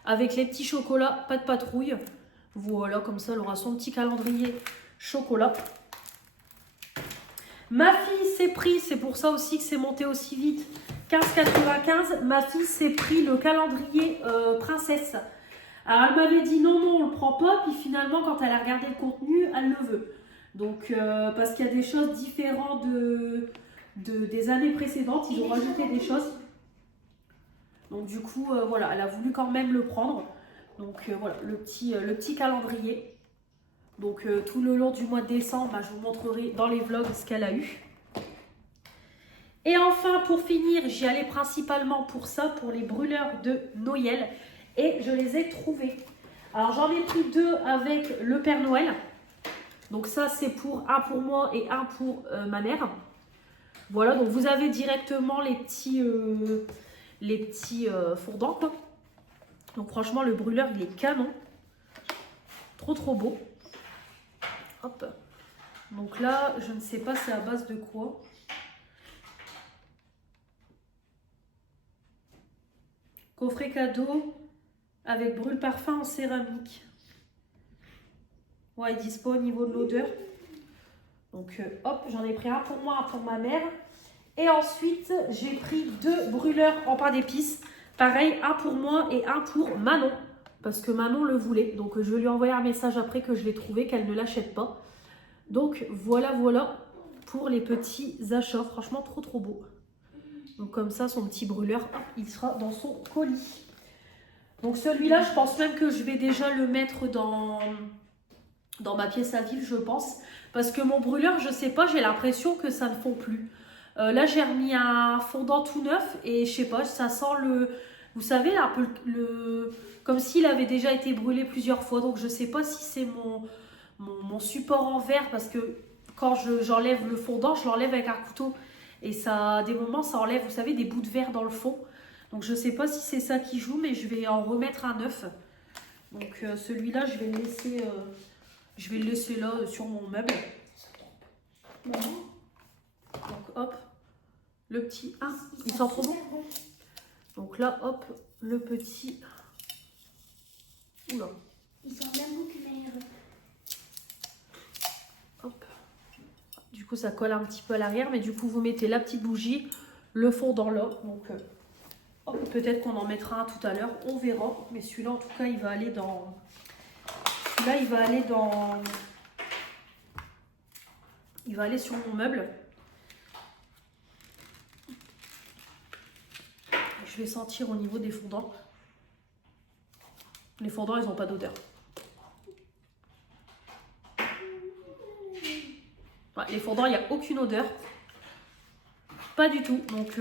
avec les petits chocolats, pas de patrouille. Voilà, comme ça, elle aura son petit calendrier chocolat. Ma fille s'est pris, c'est pour ça aussi que c'est monté aussi vite, 15,95. Ma fille s'est pris le calendrier princesse. Alors elle m'avait dit non, on le prend pas. Puis finalement, quand elle a regardé le contenu, elle le veut. Donc, parce qu'il y a des choses différentes des années précédentes, ils ont rajouté des choses. Donc du coup, voilà, elle a voulu quand même le prendre. Donc voilà, le petit calendrier. Donc tout le long du mois de décembre, je vous montrerai dans les vlogs ce qu'elle a eu. Et enfin, pour finir, j'y allais principalement pour ça, pour les brûleurs de Noël. Et je les ai trouvés. Alors j'en ai pris 2 avec le Père Noël. Donc ça, c'est un pour moi et un pour ma mère. Voilà, donc vous avez directement les petits fondants, quoi. Donc franchement, le brûleur, il est canon. Trop beau. Hop. Donc là, je ne sais pas c'est à base de quoi. Coffret cadeau avec brûle parfum en céramique. Ouais, il dispo au niveau de l'odeur. Donc hop, j'en ai pris un pour moi, un pour ma mère. Et ensuite, j'ai pris 2 brûleurs en pain d'épices. Pareil, un pour moi et un pour Manon. Parce que Manon le voulait. Donc je lui ai envoyé un message après que je l'ai trouvé, qu'elle ne l'achète pas. Donc voilà pour les petits achats. Franchement, trop beau. Donc comme ça, son petit brûleur, hop, il sera dans son colis. Donc celui-là, je pense même que je vais déjà le mettre dans ma pièce à vivre, je pense. Parce que mon brûleur, je sais pas, j'ai l'impression que ça ne fond plus. Là, j'ai remis un fondant tout neuf et je sais pas, ça sent vous savez, là, un peu comme s'il avait déjà été brûlé plusieurs fois. Donc je sais pas si c'est mon support en verre parce que quand j'enlève le fondant, je l'enlève avec un couteau. Et ça, à des moments, ça enlève, vous savez, des bouts de verre dans le fond. Donc je sais pas si c'est ça qui joue, mais je vais en remettre un neuf. Donc celui-là, je vais le laisser là sur mon meuble. Non. Donc hop, le petit. Ah, il sent trop bon. Bon. Donc là, hop, le petit. Oula. Il sent même beaucoup meilleur. Hop. Du coup, ça colle un petit peu à l'arrière, mais du coup, vous mettez la petite bougie, le fondant là. Donc, hop, peut-être qu'on en mettra un tout à l'heure, on verra. Mais celui-là, en tout cas, il va aller dans. Celui-là, il va aller dans. Il va aller sur mon meuble. Je vais sentir au niveau des fondants. Les fondants, ils n'ont pas d'odeur. Ouais, les fondants, il n'y a aucune odeur. Pas du tout. Donc,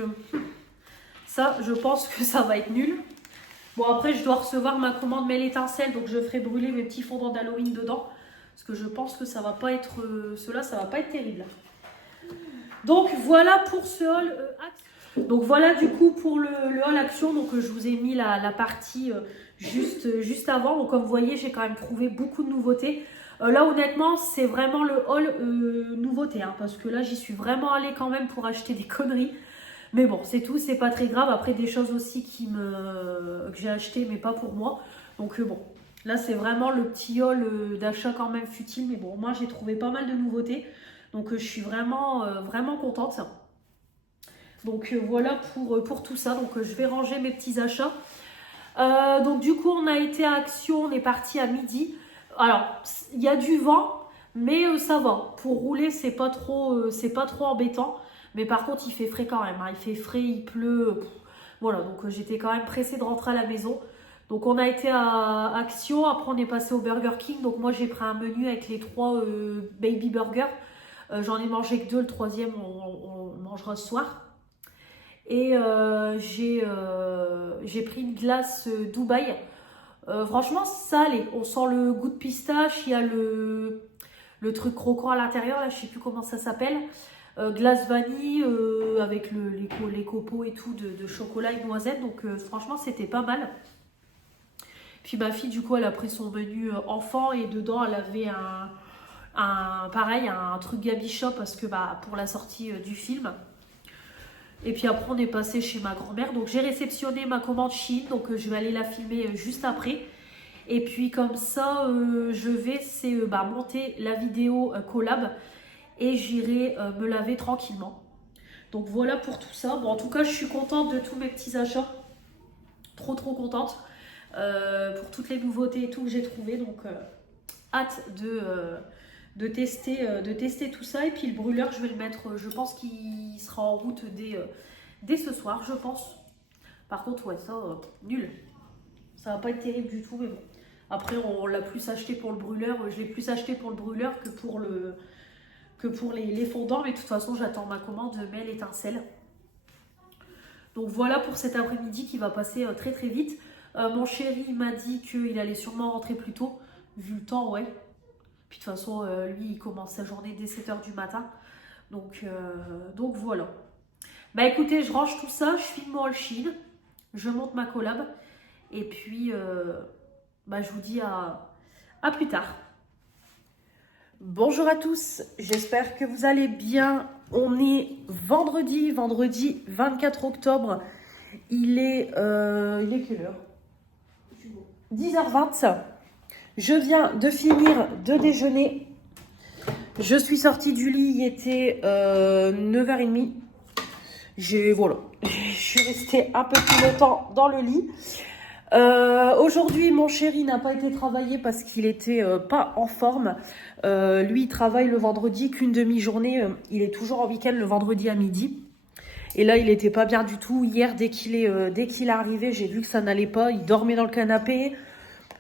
ça, je pense que ça va être nul. Bon, après, je dois recevoir ma commande Mêle étincelle. Donc, je ferai brûler mes petits fondants d'Halloween dedans. Parce que je pense que ça va pas être... ceux-là, ça va pas être terrible. Donc, voilà pour ce haul action. Donc, voilà du coup pour le haul action. Donc, je vous ai mis la partie juste avant. Donc, comme vous voyez, j'ai quand même trouvé beaucoup de nouveautés. Là, honnêtement, c'est vraiment le haul nouveauté. Hein, parce que là, j'y suis vraiment allée quand même pour acheter des conneries. Mais bon, c'est tout, c'est pas très grave. Après, des choses aussi que j'ai achetées, mais pas pour moi. Donc, bon, là, c'est vraiment le petit haul d'achat quand même futile. Mais bon, moi, j'ai trouvé pas mal de nouveautés. Donc, je suis vraiment contente. Donc, voilà pour tout ça. Donc, je vais ranger mes petits achats. Donc, du coup, on a été à Action. On est parti à midi. Alors, il y a du vent, mais ça va. Pour rouler, c'est pas trop embêtant. Mais par contre, il fait frais quand même. Hein. Il fait frais, il pleut. Voilà, donc j'étais quand même pressée de rentrer à la maison. Donc, on a été à Action. Après, on est passé au Burger King. Donc, moi, j'ai pris un menu avec les 3 baby burgers. J'en ai mangé que 2. Le troisième, on mangera ce soir. Et j'ai pris une glace Dubaï. Franchement, ça allait. On sent le goût de pistache. Il y a le truc croquant à l'intérieur. Là, je sais plus comment ça s'appelle. Glace vanille avec les copeaux et tout de chocolat et de noisettes. Donc, franchement, c'était pas mal. Puis, ma fille, du coup, elle a pris son menu enfant. Et dedans, elle avait pareil, un truc Gabi Shop parce que pour la sortie du film. Et puis après, on est passé chez ma grand-mère. Donc, j'ai réceptionné ma commande Shein. Donc, je vais aller la filmer juste après. Et puis, comme ça, je vais monter la vidéo collab. Et j'irai me laver tranquillement. Donc, voilà pour tout ça. Bon, en tout cas, je suis contente de tous mes petits achats. Trop contente. Pour toutes les nouveautés et tout que j'ai trouvé. Donc, hâte de tester tout ça. Et puis le brûleur, je vais le mettre, je pense qu'il sera en route dès ce soir, je pense. Par contre, ouais, ça, nul. Ça va pas être terrible du tout, mais bon. Après, on l'a plus acheté pour le brûleur. Je l'ai plus acheté pour le brûleur que pour les fondants. Mais de toute façon, j'attends ma commande Mêle étincelle. Donc voilà pour cet après-midi qui va passer très vite. Mon chéri m'a dit qu'il allait sûrement rentrer plus tôt. Vu le temps, ouais. Puis de toute façon, lui, il commence sa journée dès 7 h du matin. Donc voilà. Bah écoutez, je range tout ça, je filme mon haul Shein, je monte ma collab. Et puis, je vous dis à plus tard. Bonjour à tous, j'espère que vous allez bien. On est vendredi 24 octobre. Il est quelle heure? 10h20. Je viens de finir de déjeuner. Je suis sortie du lit, il était 9h30. Je suis restée un peu plus longtemps dans le lit. Aujourd'hui, mon chéri n'a pas été travailler parce qu'il était pas en forme. Lui, il travaille le vendredi qu'une demi-journée. Il est toujours en week-end le vendredi à midi. Et là, il était pas bien du tout. Hier, dès qu'il est arrivé, j'ai vu que ça n'allait pas. Il dormait dans le canapé.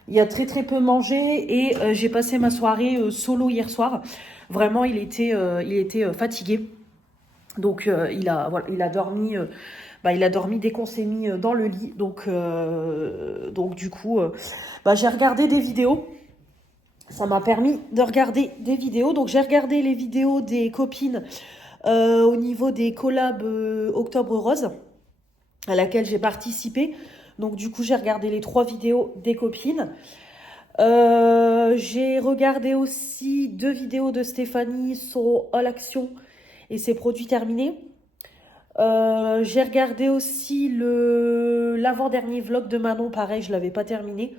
Il a très peu mangé et j'ai passé ma soirée solo hier soir. Vraiment, il était fatigué. Donc, il a dormi dès qu'on s'est mis dans le lit. Donc du coup, j'ai regardé des vidéos. Ça m'a permis de regarder des vidéos. Donc, j'ai regardé les vidéos des copines au niveau des collabs Octobre Rose à laquelle j'ai participé. Donc, du coup, j'ai regardé les 3 vidéos des copines. J'ai regardé aussi 2 vidéos de Stéphanie, son haul action et ses produits terminés. J'ai regardé aussi l'avant-dernier vlog de Manon, pareil, je l'avais pas terminé.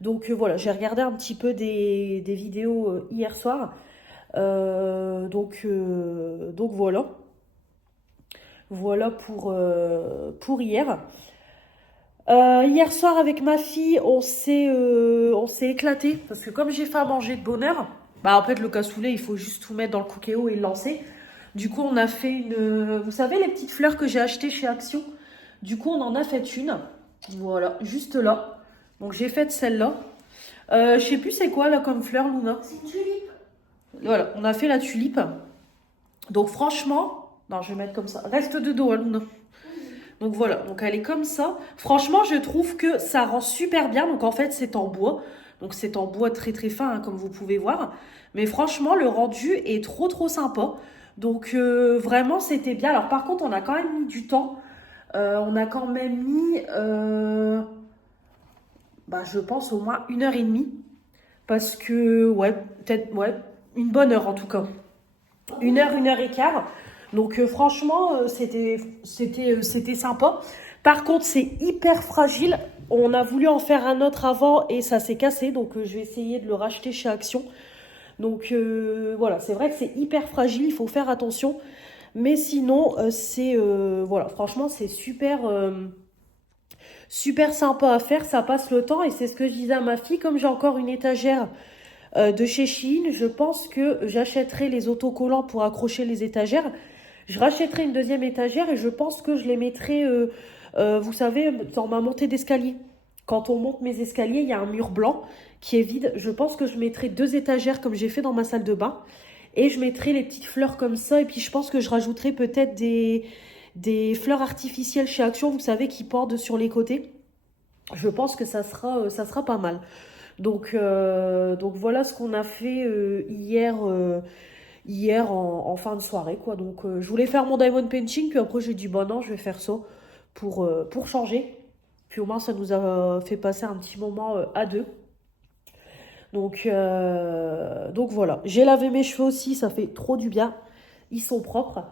Donc voilà, j'ai regardé un petit peu des vidéos hier soir. Donc voilà. Voilà pour hier. Hier soir avec ma fille, on s'est éclaté parce que comme j'ai fait à manger de bonne heure, bah en fait le cassoulet il faut juste tout mettre dans le cookéo et le lancer. Du coup on a fait vous savez les petites fleurs que j'ai achetées chez Action. Du coup on en a fait une, voilà, juste là. Donc j'ai fait celle-là. Je sais plus c'est quoi là comme fleur Luna. C'est une tulipe. Voilà, on a fait la tulipe. Donc franchement, non je vais mettre comme ça. Reste de dos hein, Luna. Donc voilà, donc elle est comme ça. Franchement, je trouve que ça rend super bien. Donc en fait, c'est en bois. Donc c'est en bois très très fin, hein, comme vous pouvez voir. Mais franchement, le rendu est trop trop sympa. Donc vraiment, c'était bien. Alors par contre, on a quand même mis du temps. On a quand même mis, je pense au moins 1 h 30. Parce que, ouais, peut-être, ouais, une bonne heure en tout cas. 1 heure, 1 h 15. Donc franchement, c'était sympa. Par contre, c'est hyper fragile. On a voulu en faire un autre avant et ça s'est cassé. Donc je vais essayer de le racheter chez Action. Donc voilà, c'est vrai que c'est hyper fragile. Il faut faire attention. Mais sinon, voilà, franchement, c'est super sympa à faire. Ça passe le temps et c'est ce que je disais à ma fille. Comme j'ai encore une étagère de chez Shein, je pense que j'achèterai les autocollants pour accrocher les étagères. Je rachèterai une deuxième étagère et je pense que je les mettrai, vous savez, dans ma montée d'escalier. Quand on monte mes escaliers, il y a un mur blanc qui est vide. Je pense que je mettrai 2 étagères comme j'ai fait dans ma salle de bain. Et je mettrai les petites fleurs comme ça. Et puis je pense que je rajouterai peut-être des fleurs artificielles chez Action, vous savez, qui pendent sur les côtés. Je pense que ça sera pas mal. Donc voilà ce qu'on a fait hier en fin de soirée, quoi. Donc je voulais faire mon diamond painting, puis après j'ai dit bah non, je vais faire ça pour changer. Puis au moins ça nous a fait passer un petit moment à deux. Donc voilà. J'ai lavé mes cheveux aussi, ça fait trop du bien. Ils sont propres.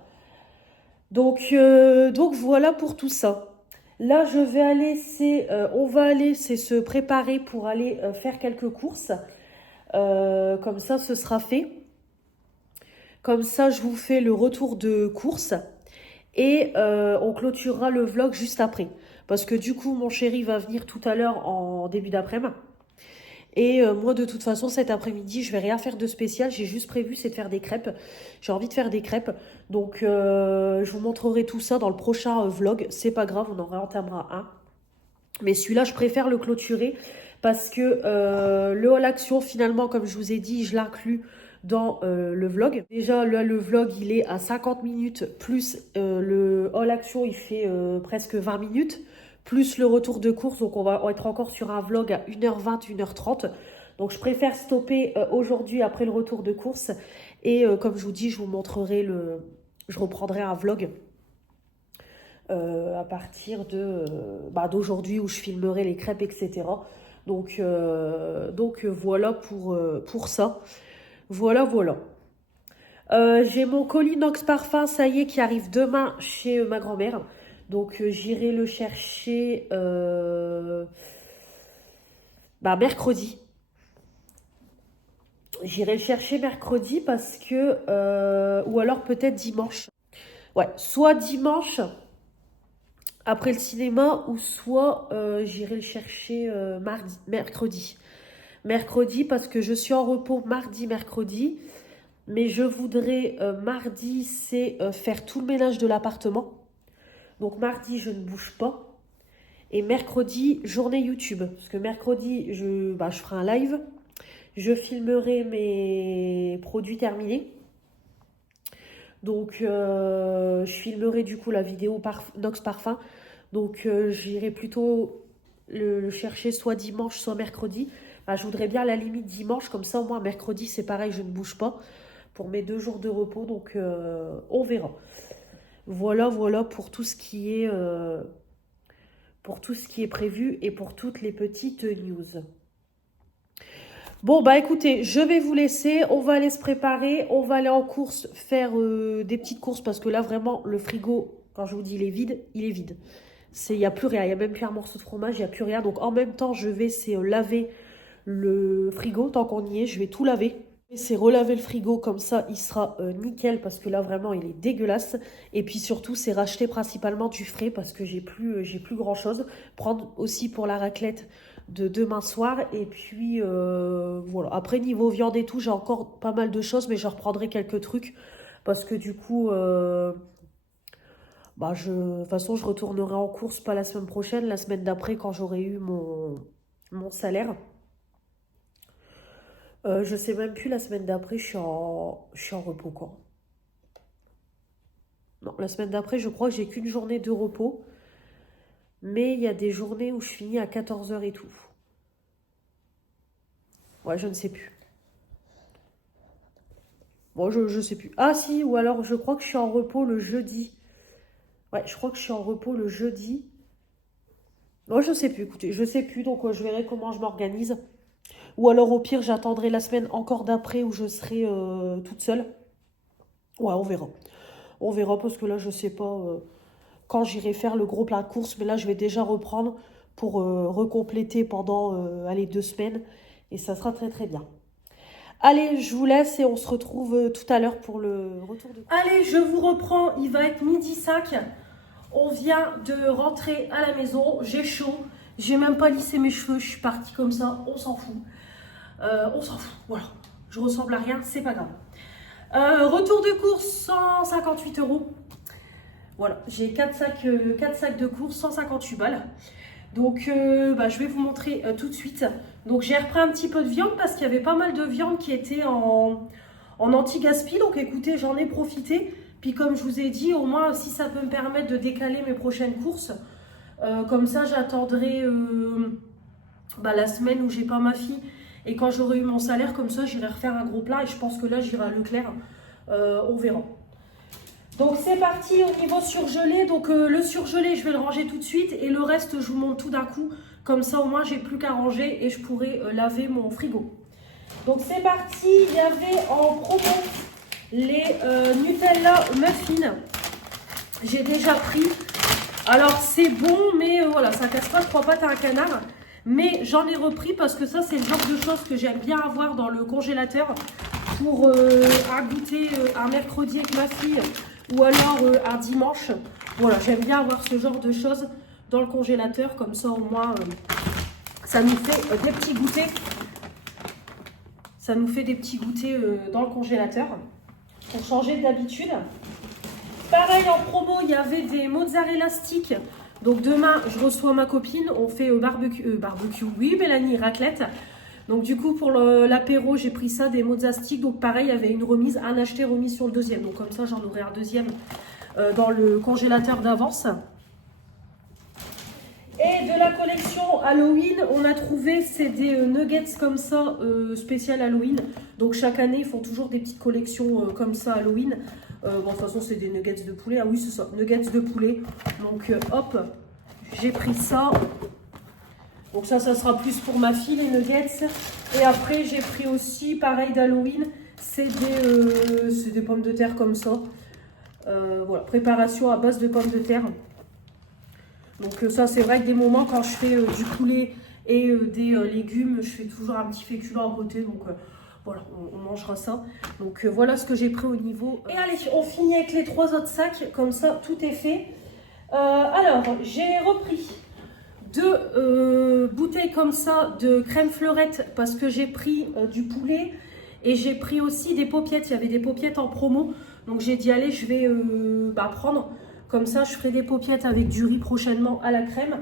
Donc voilà pour tout ça. Là, on va aller, c'est se préparer pour aller faire quelques courses. Comme ça, ce sera fait. Comme ça, je vous fais le retour de course et on clôturera le vlog juste après. Parce que du coup, mon chéri va venir tout à l'heure en début d'après-midi. Et moi, de toute façon, cet après-midi, je vais rien faire de spécial. J'ai juste prévu, c'est de faire des crêpes. J'ai envie de faire des crêpes. Donc, je vous montrerai tout ça dans le prochain vlog. C'est pas grave, on en réentamera un. Mais celui-là, je préfère le clôturer parce que le haul action, finalement, comme je vous ai dit, je l'inclus dans le vlog. Déjà, là, le vlog, il est à 50 minutes, plus le haul action, il fait presque 20 minutes, plus le retour de course. Donc, on va être encore sur un vlog à 1 h 20, 1 h 30. Donc, je préfère stopper aujourd'hui après le retour de course. Et comme je vous dis, je vous montrerai je reprendrai un vlog à partir d'aujourd'hui où je filmerai les crêpes, etc. Donc voilà pour ça. Voilà. J'ai mon colis Nox Parfum, ça y est, qui arrive demain chez ma grand-mère. Donc j'irai le chercher mercredi. J'irai le chercher mercredi parce que... ou alors peut-être dimanche. Ouais, soit dimanche après le cinéma ou soit j'irai le chercher mercredi. Mercredi parce que je suis en repos mardi, mercredi. Mais je voudrais mardi, c'est faire tout le ménage de l'appartement. Donc mardi, je ne bouge pas. Et mercredi, journée YouTube. Parce que mercredi, je ferai un live. Je filmerai mes produits terminés. Donc je filmerai du coup la vidéo Nox Parfum. Donc j'irai plutôt le chercher soit dimanche, soit mercredi. Je voudrais bien à la limite dimanche, comme ça au moins mercredi c'est pareil, je ne bouge pas pour mes 2 jours de repos, donc on verra. Voilà pour tout ce qui est prévu et pour toutes les petites news. Bon, bah écoutez, je vais vous laisser. On va aller se préparer. On va aller en course, faire des petites courses parce que là, vraiment, le frigo, quand je vous dis il est vide, il est vide. Il n'y a plus rien. Il n'y a même plus un morceau de fromage, il n'y a plus rien. Donc en même temps, je vais laver le frigo. Tant qu'on y est, je vais tout laver. C'est relaver le frigo comme ça, il sera nickel parce que là, vraiment, il est dégueulasse. Et puis surtout, c'est racheter principalement du frais parce que j'ai plus grand-chose. Prendre aussi pour la raclette de demain soir. Et puis, voilà. Après, niveau viande et tout, j'ai encore pas mal de choses, mais je reprendrai quelques trucs. Parce que du coup, bah, de toute façon, je retournerai en course, pas la semaine prochaine, la semaine d'après, quand j'aurai eu mon salaire. Je sais même plus, la semaine d'après, je suis en repos quand? Non, la semaine d'après, je crois que j'ai qu'une journée de repos. Mais il y a des journées où je finis à 14 heures et tout. Ouais, je ne sais plus. Bon, je sais plus. Ah si, ou alors je crois que je suis en repos le jeudi. Ouais, je crois que je suis en repos le jeudi. Non, je sais plus, écoutez, je sais plus, donc je verrai comment je m'organise. Ou alors au pire, j'attendrai la semaine encore d'après où je serai toute seule. Ouais, on verra. On verra parce que là, je sais pas quand j'irai faire le gros plat de course. Mais là, je vais déjà reprendre pour recompléter pendant allez, 2 semaines. Et ça sera très très bien. Allez, je vous laisse et on se retrouve tout à l'heure pour le retour de... Allez, je vous reprends. Il va être midi 5. On vient de rentrer à la maison. J'ai chaud. J'ai même pas lissé mes cheveux. Je suis partie comme ça. On s'en fout. On s'en fout. Voilà. Je ressemble à rien. C'est pas grave. Retour de course, 158 €. Voilà, j'ai 4 sacs de course, 158 balles. Donc, je vais vous montrer tout de suite. Donc, j'ai repris un petit peu de viande parce qu'il y avait pas mal de viande qui était en anti-gaspi. Donc, écoutez, j'en ai profité. Puis, comme je vous ai dit, au moins, si ça peut me permettre de décaler mes prochaines courses, comme ça, j'attendrai la semaine où j'ai pas ma fille. Et quand j'aurai eu mon salaire, comme ça, j'irai refaire un gros plat. Et je pense que là, j'irai à Leclerc. On verra. Donc c'est parti au niveau surgelé. Donc le surgelé, je vais le ranger tout de suite. Et le reste, je vous montre tout d'un coup. Comme ça, au moins, j'ai plus qu'à ranger et je pourrai laver mon frigo. Donc c'est parti. Il y avait en promo les Nutella Muffins. J'ai déjà pris. Alors c'est bon, mais voilà, ça casse pas 3 pattes à un canard. Mais j'en ai repris parce que ça, c'est le genre de choses que j'aime bien avoir dans le congélateur pour un goûter un mercredi avec ma fille ou alors un dimanche. Voilà, j'aime bien avoir ce genre de choses dans le congélateur. Comme ça, au moins, ça nous fait des petits goûters. Ça nous fait des petits goûters dans le congélateur pour changer d'habitude. Pareil, en promo, il y avait des mozzarella sticks. Donc demain, je reçois ma copine, on fait barbecue, oui Mélanie, raclette. Donc du coup, pour l'apéro, j'ai pris ça, des mozzarella sticks. Donc pareil, il y avait une remise, un acheté remise sur le deuxième. Donc comme ça, j'en aurai un deuxième dans le congélateur d'avance. Et de la collection Halloween, on a trouvé, c'est des nuggets comme ça, spécial Halloween. Donc chaque année, ils font toujours des petites collections comme ça Halloween. De toute façon, c'est des nuggets de poulet. Ah oui, c'est ça, nuggets de poulet. Donc, hop, j'ai pris ça. Donc ça sera plus pour ma fille, les nuggets. Et après, j'ai pris aussi, pareil, d'Halloween. C'est des pommes de terre comme ça. Voilà, préparation à base de pommes de terre. Donc ça, c'est vrai que des moments, quand je fais du poulet et des légumes, je fais toujours un petit féculent à côté. Donc... voilà, on mangera ça. Donc voilà ce que j'ai pris au niveau. Et allez, on finit avec les 3 autres sacs. Comme ça, tout est fait. Alors, j'ai repris 2 bouteilles comme ça de crème fleurette parce que j'ai pris du poulet. Et j'ai pris aussi des paupiettes. Il y avait des paupiettes en promo. Donc j'ai dit, allez, je vais prendre. Comme ça, je ferai des paupiettes avec du riz prochainement à la crème.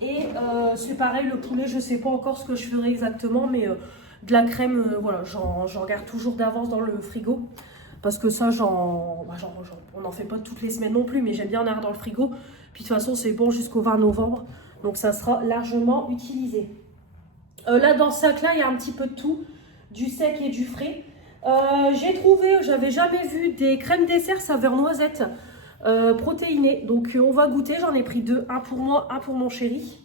Et c'est pareil, le poulet, je ne sais pas encore ce que je ferai exactement. Mais... de la crème, voilà, j'en garde toujours d'avance dans le frigo. Parce que ça, on n'en fait pas toutes les semaines non plus, mais j'aime bien en avoir dans le frigo. Puis de toute façon, c'est bon jusqu'au 20 novembre. Donc ça sera largement utilisé. Là, dans ce sac-là, il y a un petit peu de tout. Du sec et du frais. J'ai trouvé, j'avais jamais vu, des crèmes dessert saveur noisette protéinées. Donc on va goûter, j'en ai pris 2. Un pour moi, un pour mon chéri.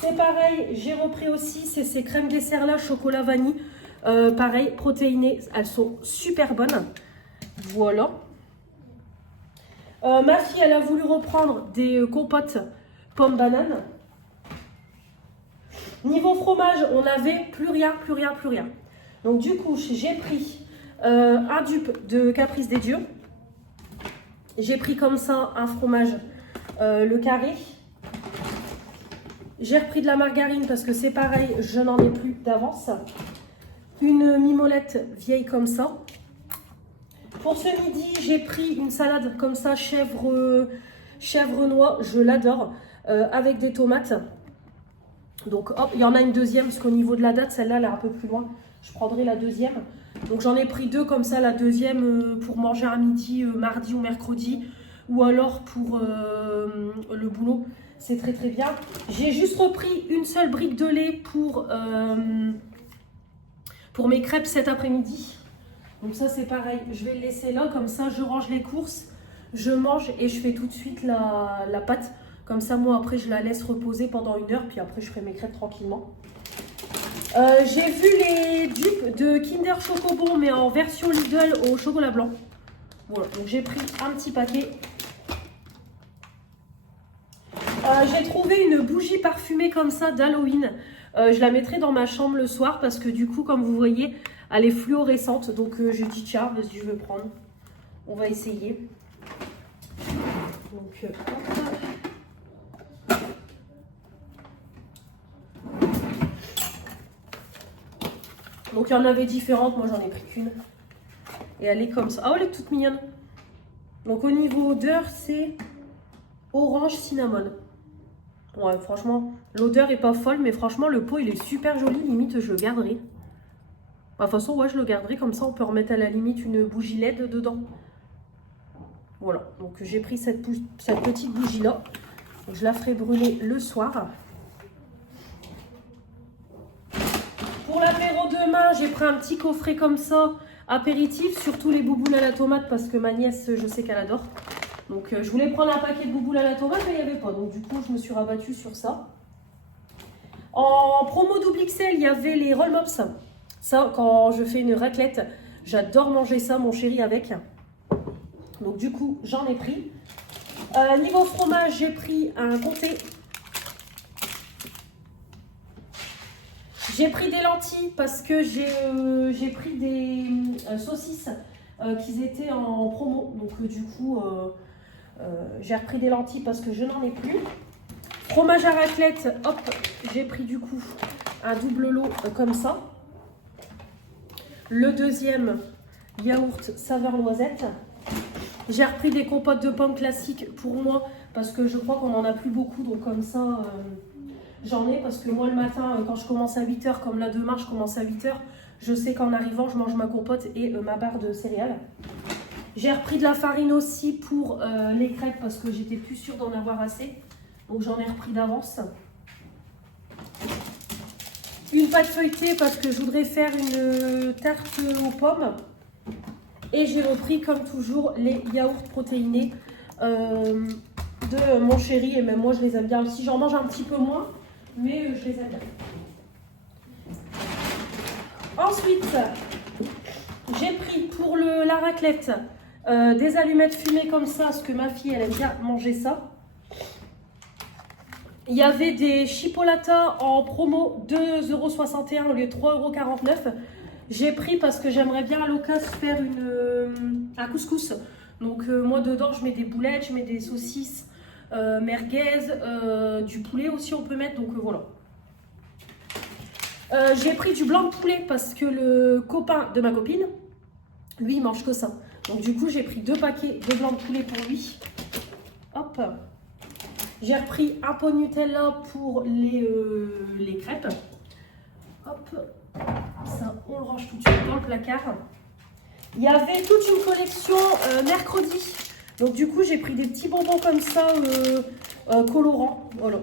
C'est pareil, j'ai repris aussi ces crèmes dessert là, chocolat vanille. Pareil, protéinées, elles sont super bonnes. Voilà. Ma fille, elle a voulu reprendre des compotes pomme-banane. Niveau fromage, on n'avait plus rien. Donc du coup, j'ai pris un dupe de Caprice des Dieux. J'ai pris comme ça un fromage, le carré. J'ai repris de la margarine parce que c'est pareil, je n'en ai plus d'avance. Une mimolette vieille comme ça. Pour ce midi, j'ai pris une salade comme ça, chèvre noix, je l'adore, avec des tomates. Donc hop, il y en a une deuxième parce qu'au niveau de la date, celle-là, elle est un peu plus loin. Je prendrai la deuxième. Donc j'en ai pris deux comme ça, la deuxième pour manger à midi, mardi ou mercredi. Ou alors pour le boulot, c'est très très bien. J'ai juste repris une seule brique de lait pour mes crêpes cet après-midi. Donc ça c'est pareil, je vais le laisser là, comme ça je range les courses, je mange et je fais tout de suite la pâte. Comme ça moi après je la laisse reposer pendant 1 heure, puis après je ferai mes crêpes tranquillement. J'ai vu les dupes de Kinder Chocobon mais en version Lidl au chocolat blanc. Voilà, donc j'ai pris un petit paquet. J'ai trouvé une bougie parfumée comme ça d'Halloween. Je la mettrai dans ma chambre le soir parce que du coup, comme vous voyez, elle est fluorescente. Donc je dis tiens, vas-y, je vais prendre. On va essayer. Donc, donc il y en avait différentes, moi j'en ai pris qu'une. Et elle est comme ça. Ah, elle est toute mignonne. Donc au niveau odeur, c'est orange cinnamon. Ouais, franchement, l'odeur est pas folle, mais franchement, le pot, il est super joli. Limite, je le garderai. De toute façon, ouais, je le garderai. Comme ça, on peut remettre à la limite une bougie LED dedans. Voilà. Donc, j'ai pris cette petite bougie-là. Je la ferai brûler le soir. Pour l'apéro demain, j'ai pris un petit coffret comme ça, apéritif. Surtout les bouboules à la tomate, parce que ma nièce, je sais qu'elle adore. Donc je voulais prendre un paquet de bouboules à la tomate, mais il n'y avait pas. Donc du coup, je me suis rabattue sur ça. En promo double XL, il y avait les roll mops. Ça, quand je fais une raclette, j'adore manger ça, mon chéri, avec. Donc du coup, j'en ai pris. Niveau fromage, j'ai pris un comté. J'ai pris des lentilles parce que j'ai pris des saucisses qui étaient en promo. Donc du coup... j'ai repris des lentilles parce que je n'en ai plus. Fromage à raclette, hop, j'ai pris du coup un double lot comme ça. Le deuxième, yaourt saveur noisette. J'ai repris des compotes de pommes classiques pour moi parce que je crois qu'on n'en a plus beaucoup. Donc comme ça, j'en ai parce que moi le matin, quand je commence à 8 h, comme là demain je commence à 8 h, je sais qu'en arrivant, je mange ma compote et ma barre de céréales. J'ai repris de la farine aussi pour les crêpes parce que j'étais plus sûre d'en avoir assez. Donc j'en ai repris d'avance. Une pâte feuilletée parce que je voudrais faire une tarte aux pommes. Et j'ai repris comme toujours les yaourts protéinés de mon chéri. Et même moi je les aime bien aussi. J'en mange un petit peu moins, mais je les aime bien. Ensuite, j'ai pris pour la raclette des allumettes fumées comme ça, parce que ma fille elle aime bien manger ça. Il y avait des chipolatas en promo 2,61 € au lieu de 3,49 €. J'ai pris parce que j'aimerais bien à l'occasion faire un couscous. Donc moi dedans je mets des boulettes, je mets des saucisses, merguez, du poulet aussi on peut mettre, donc voilà. J'ai pris du blanc de poulet parce que le copain de ma copine, lui il mange que ça. Donc du coup j'ai pris 2 paquets de blanc de poulet pour lui. Hop. J'ai repris un pot de Nutella pour les crêpes. Hop. Ça on le range tout de suite dans le placard. Il y avait toute une collection mercredi. Donc du coup j'ai pris des petits bonbons comme ça colorants. Voilà.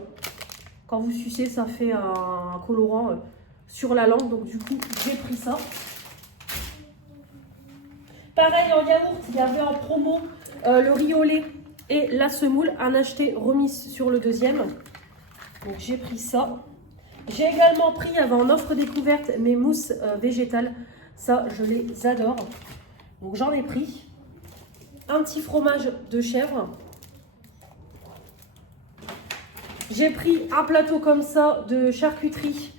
Quand vous sucez ça fait un colorant sur la langue. Donc du coup j'ai pris ça. Pareil en yaourt, il y avait en promo le riz au lait et la semoule, un acheté remis sur le deuxième. Donc j'ai pris ça. J'ai également pris, il y avait en offre découverte, mes mousses végétales. Ça, je les adore. Donc j'en ai pris. Un petit fromage de chèvre. J'ai pris un plateau comme ça de charcuterie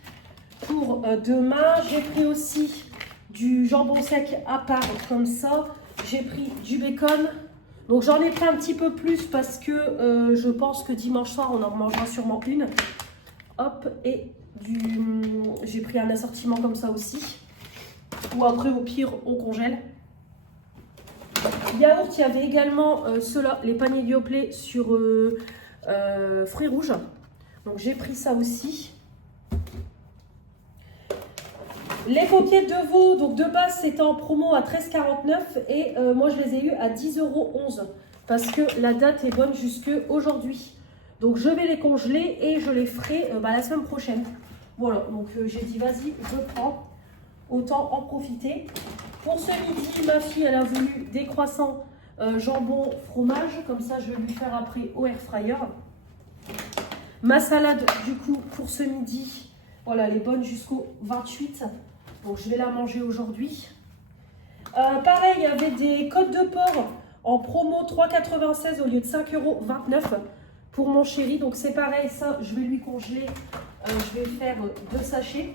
pour demain. J'ai pris aussi du jambon sec à part comme ça. J'ai pris du bacon. Donc j'en ai pris un petit peu plus parce que je pense que dimanche soir on en mangera sûrement une. Hop, et j'ai pris un assortiment comme ça aussi. Ou après au pire on congèle. Yaourt, il y avait également ceux-là, les paniers Yoplait sur fruits rouges. Donc j'ai pris ça aussi. Les paupiètes de veau, donc de base c'était en promo à 13,49 et moi je les ai eu à 10,11 € parce que la date est bonne jusque aujourd'hui. Donc je vais les congeler et je les ferai la semaine prochaine. Voilà, donc j'ai dit vas-y, je prends, autant en profiter. Pour ce midi, ma fille elle a voulu des croissants jambon fromage, comme ça je vais lui faire après au air fryer. Ma salade du coup pour ce midi, voilà, elle est bonne jusqu'au 28. Donc je vais la manger aujourd'hui. Pareil, il y avait des côtes de porc en promo 3,96 € au lieu de 5,29 € pour mon chéri. Donc c'est pareil, ça je vais lui congeler. Je vais faire 2 sachets.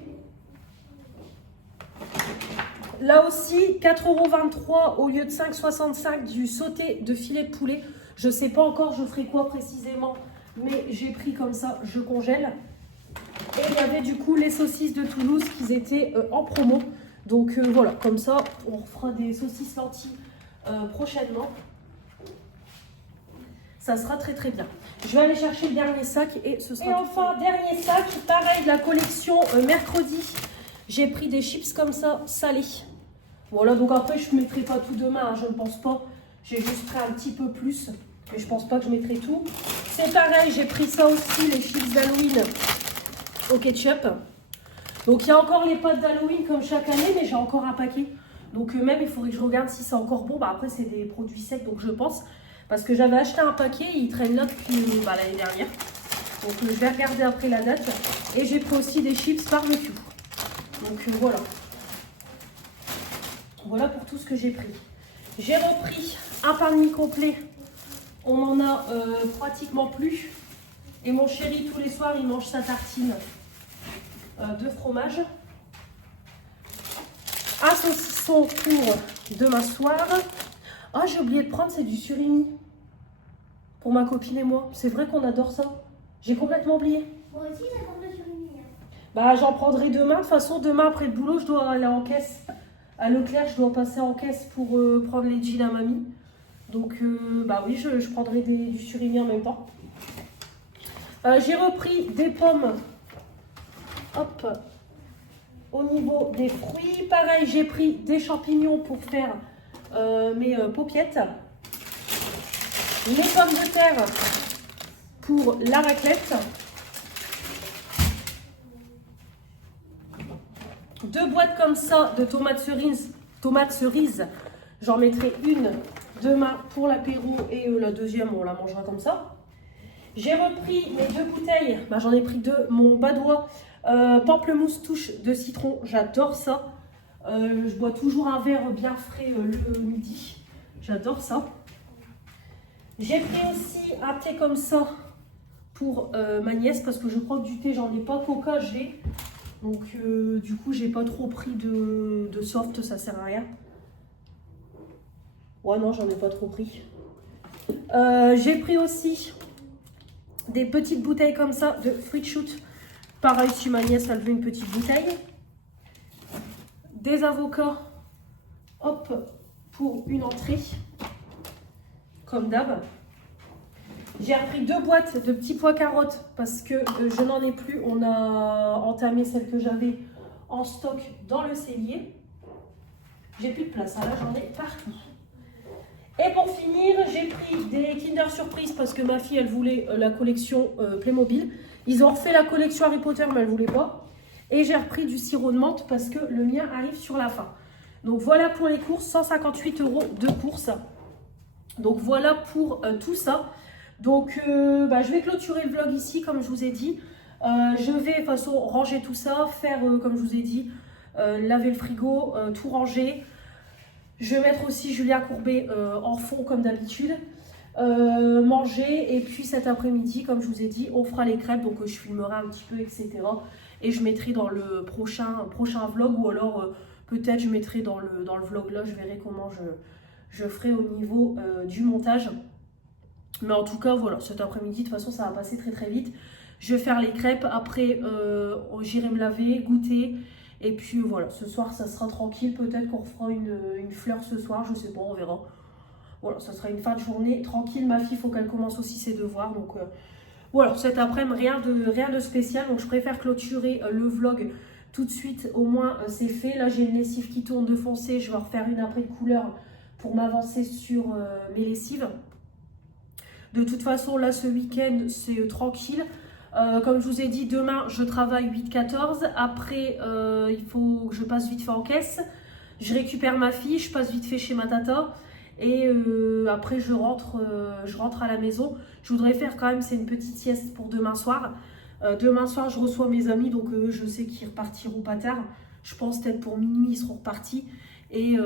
Là aussi, 4,23 € au lieu de 5,65 € du sauté de filet de poulet. Je ne sais pas encore je ferai quoi précisément, mais j'ai pris comme ça, je congèle. Et il y avait du coup les saucisses de Toulouse qui étaient en promo. Donc voilà, comme ça, on fera des saucisses lentilles prochainement. Ça sera très très bien. Je vais aller chercher le dernier sac et ce sera. Et enfin, dernier sac, pareil de la collection mercredi. J'ai pris des chips comme ça, salés. Voilà, donc après je ne mettrai pas tout demain, hein, je ne pense pas. J'ai juste pris un petit peu plus, mais je pense pas que je mettrai tout. C'est pareil, j'ai pris ça aussi, les chips d'Halloween au ketchup. Donc il y a encore les pâtes d'Halloween comme chaque année, mais j'ai encore un paquet. Donc même il faudrait que je regarde si c'est encore bon. Après c'est des produits secs, donc je pense. Parce que j'avais acheté un paquet, il traîne là depuis l'année dernière. Donc je vais regarder après la date. Et j'ai pris aussi des chips barbecue. Donc voilà. Voilà pour tout ce que j'ai pris. J'ai repris un pain de mie complet. On n'en a pratiquement plus. Et mon chéri, tous les soirs, il mange sa tartine de fromage. Un saucisson pour demain soir. Ah, j'ai oublié de prendre, c'est du surimi. Pour ma copine et moi. C'est vrai qu'on adore ça. J'ai complètement oublié. Moi aussi, j'adore le surimi. Bah, j'en prendrai demain. De toute façon, demain, après le boulot, je dois aller en caisse. À Leclerc, je dois passer en caisse pour prendre les jeans à mamie. Donc, bah oui, je prendrai du surimi en même temps. J'ai repris des pommes. Hop. Au niveau des fruits, pareil, j'ai pris des champignons pour faire mes paupiettes. Les pommes de terre pour la raclette. 2 boîtes comme ça de tomates cerises. J'en mettrai une demain pour l'apéro et la deuxième, on la mangera comme ça. J'ai repris mes 2 bouteilles. Bah, j'en ai pris 2. Mon Badois pamplemousse touche de citron. J'adore ça. Je bois toujours un verre bien frais le midi. J'adore ça. J'ai pris aussi un thé comme ça pour ma nièce parce que je crois que du thé, j'en ai pas. Coca, j'ai. Donc, du coup, j'ai pas trop pris de soft, ça sert à rien. Ouais, non, j'en ai pas trop pris. J'ai pris aussi des petites bouteilles comme ça de fruit shoot. Pareil, si ma nièce a levé une petite bouteille. Des avocats, hop, pour une entrée, comme d'hab. J'ai repris 2 boîtes de petits pois carottes parce que je n'en ai plus. On a entamé celle que j'avais en stock dans le cellier. J'ai plus de place, hein, là j'en ai partout. Et pour finir, j'ai pris des Kinder Surprise parce que ma fille elle voulait la collection Playmobil. Ils ont refait la collection Harry Potter mais elle ne voulait pas. Et j'ai repris du sirop de menthe parce que le mien arrive sur la fin. Donc voilà pour les courses, 158 € de courses. Donc voilà pour tout ça. Donc je vais clôturer le vlog ici comme je vous ai dit. Je vais de toute façon ranger tout ça, faire comme je vous ai dit, laver le frigo, tout ranger. Je vais mettre aussi Julia Courbet en fond comme d'habitude. Manger, et puis cet après-midi, comme je vous ai dit, on fera les crêpes, donc je filmerai un petit peu, etc. Et je mettrai dans le prochain vlog, ou alors peut-être je mettrai dans le vlog là, je verrai comment je ferai au niveau du montage. Mais en tout cas, voilà, cet après-midi, de toute façon, ça va passer très très vite. Je vais faire les crêpes, après j'irai me laver, goûter. Et puis voilà, ce soir, ça sera tranquille. Peut-être qu'on fera une fleur ce soir, je sais pas, on verra. Voilà, ça sera une fin de journée tranquille. Ma fille, il faut qu'elle commence aussi ses devoirs. Donc voilà, cet après-midi, rien de spécial. Donc je préfère clôturer le vlog tout de suite. Au moins, c'est fait. Là, j'ai une lessive qui tourne de foncé. Je vais en refaire une après de couleur pour m'avancer sur mes lessives. De toute façon, là, ce week-end, c'est tranquille. Comme je vous ai dit, demain, je travaille 8-14. Après, il faut que je passe vite fait en caisse. Je récupère ma fille, je passe vite fait chez ma tata. Et après, je rentre à la maison. Je voudrais faire quand même, c'est une petite sieste pour demain soir. Demain soir, je reçois mes amis, donc je sais qu'ils repartiront pas tard. Je pense peut-être pour minuit, ils seront repartis. Et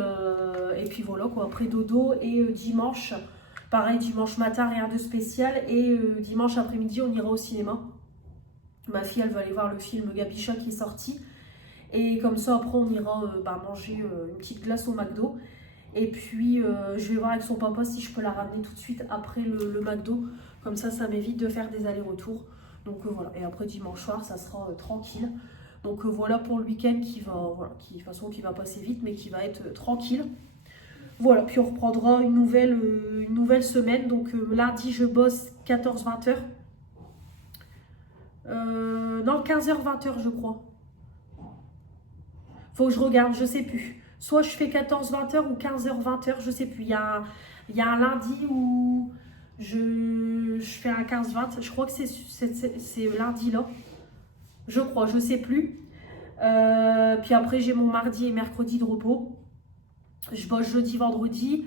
puis voilà, quoi. Après dodo. Et dimanche, pareil, dimanche matin, rien de spécial. Et dimanche après-midi, on ira au cinéma. Ma fille, elle va aller voir le film Gabicha qui est sorti. Et comme ça, après, on ira manger une petite glace au McDo. Et puis, je vais voir avec son papa si je peux la ramener tout de suite après le McDo. Comme ça m'évite de faire des allers-retours. Donc voilà. Et après, dimanche soir, ça sera tranquille. Donc voilà pour le week-end qui de toute façon, qui va passer vite, mais qui va être tranquille. Voilà. Puis on reprendra une nouvelle semaine. Donc lundi, je bosse 14-20 heures. Non, 15h-20 heures, je crois. Faut que je regarde, je sais plus. Soit je fais 14-20 heures ou 15h-20 heures, je sais plus. Il y a un lundi où je fais un 15-20. Je crois que c'est lundi là. Je crois, je sais plus. Puis après, j'ai mon mardi et mercredi de repos. Je bosse jeudi, vendredi.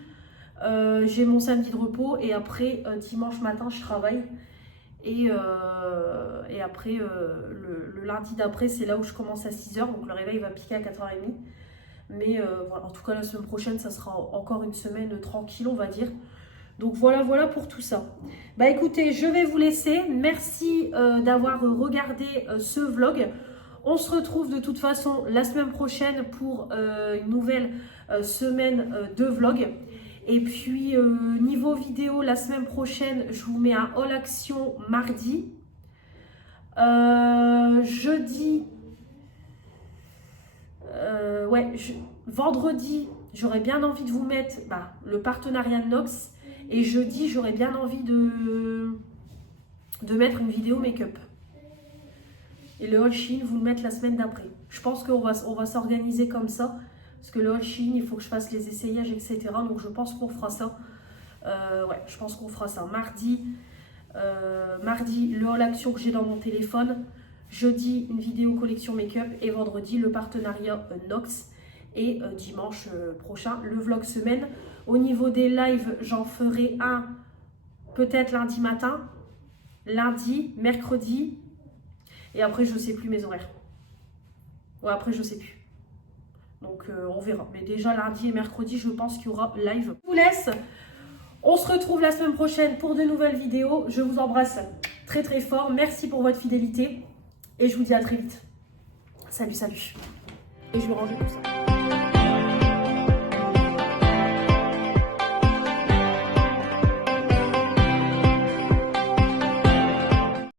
J'ai mon samedi de repos. Et après, dimanche matin, je travaille. Et après, le lundi d'après, c'est là où je commence à 6h. Donc le réveil va piquer à 4h30. Mais voilà, en tout cas, la semaine prochaine, ça sera encore une semaine tranquille, on va dire. Donc voilà pour tout ça. Bah écoutez, je vais vous laisser. Merci d'avoir regardé ce vlog. On se retrouve de toute façon la semaine prochaine pour une nouvelle semaine de vlog. Et puis, niveau vidéo, la semaine prochaine, je vous mets un haul action mardi. Jeudi, vendredi, j'aurais bien envie de vous mettre le partenariat de Nox. Et jeudi, j'aurais bien envie de mettre une vidéo make-up. Et le haul Shein, vous le mettre la semaine d'après. Je pense qu'on va s'organiser comme ça. Parce que le haul Shein, il faut que je fasse les essayages, etc. Donc je pense qu'on fera ça. Je pense qu'on fera ça. Mardi, le haul action que j'ai dans mon téléphone. Jeudi, une vidéo collection make-up. Et vendredi, le partenariat Nox. Et dimanche prochain, le vlog semaine. Au niveau des lives, j'en ferai un peut-être lundi matin. Lundi, mercredi. Et après, je ne sais plus mes horaires. Ouais, après, je ne sais plus. Donc, on verra. Mais déjà, lundi et mercredi, je pense qu'il y aura live. Je vous laisse. On se retrouve la semaine prochaine pour de nouvelles vidéos. Je vous embrasse très très fort. Merci pour votre fidélité. Et je vous dis à très vite. Salut, salut. Et je vais ranger tout ça.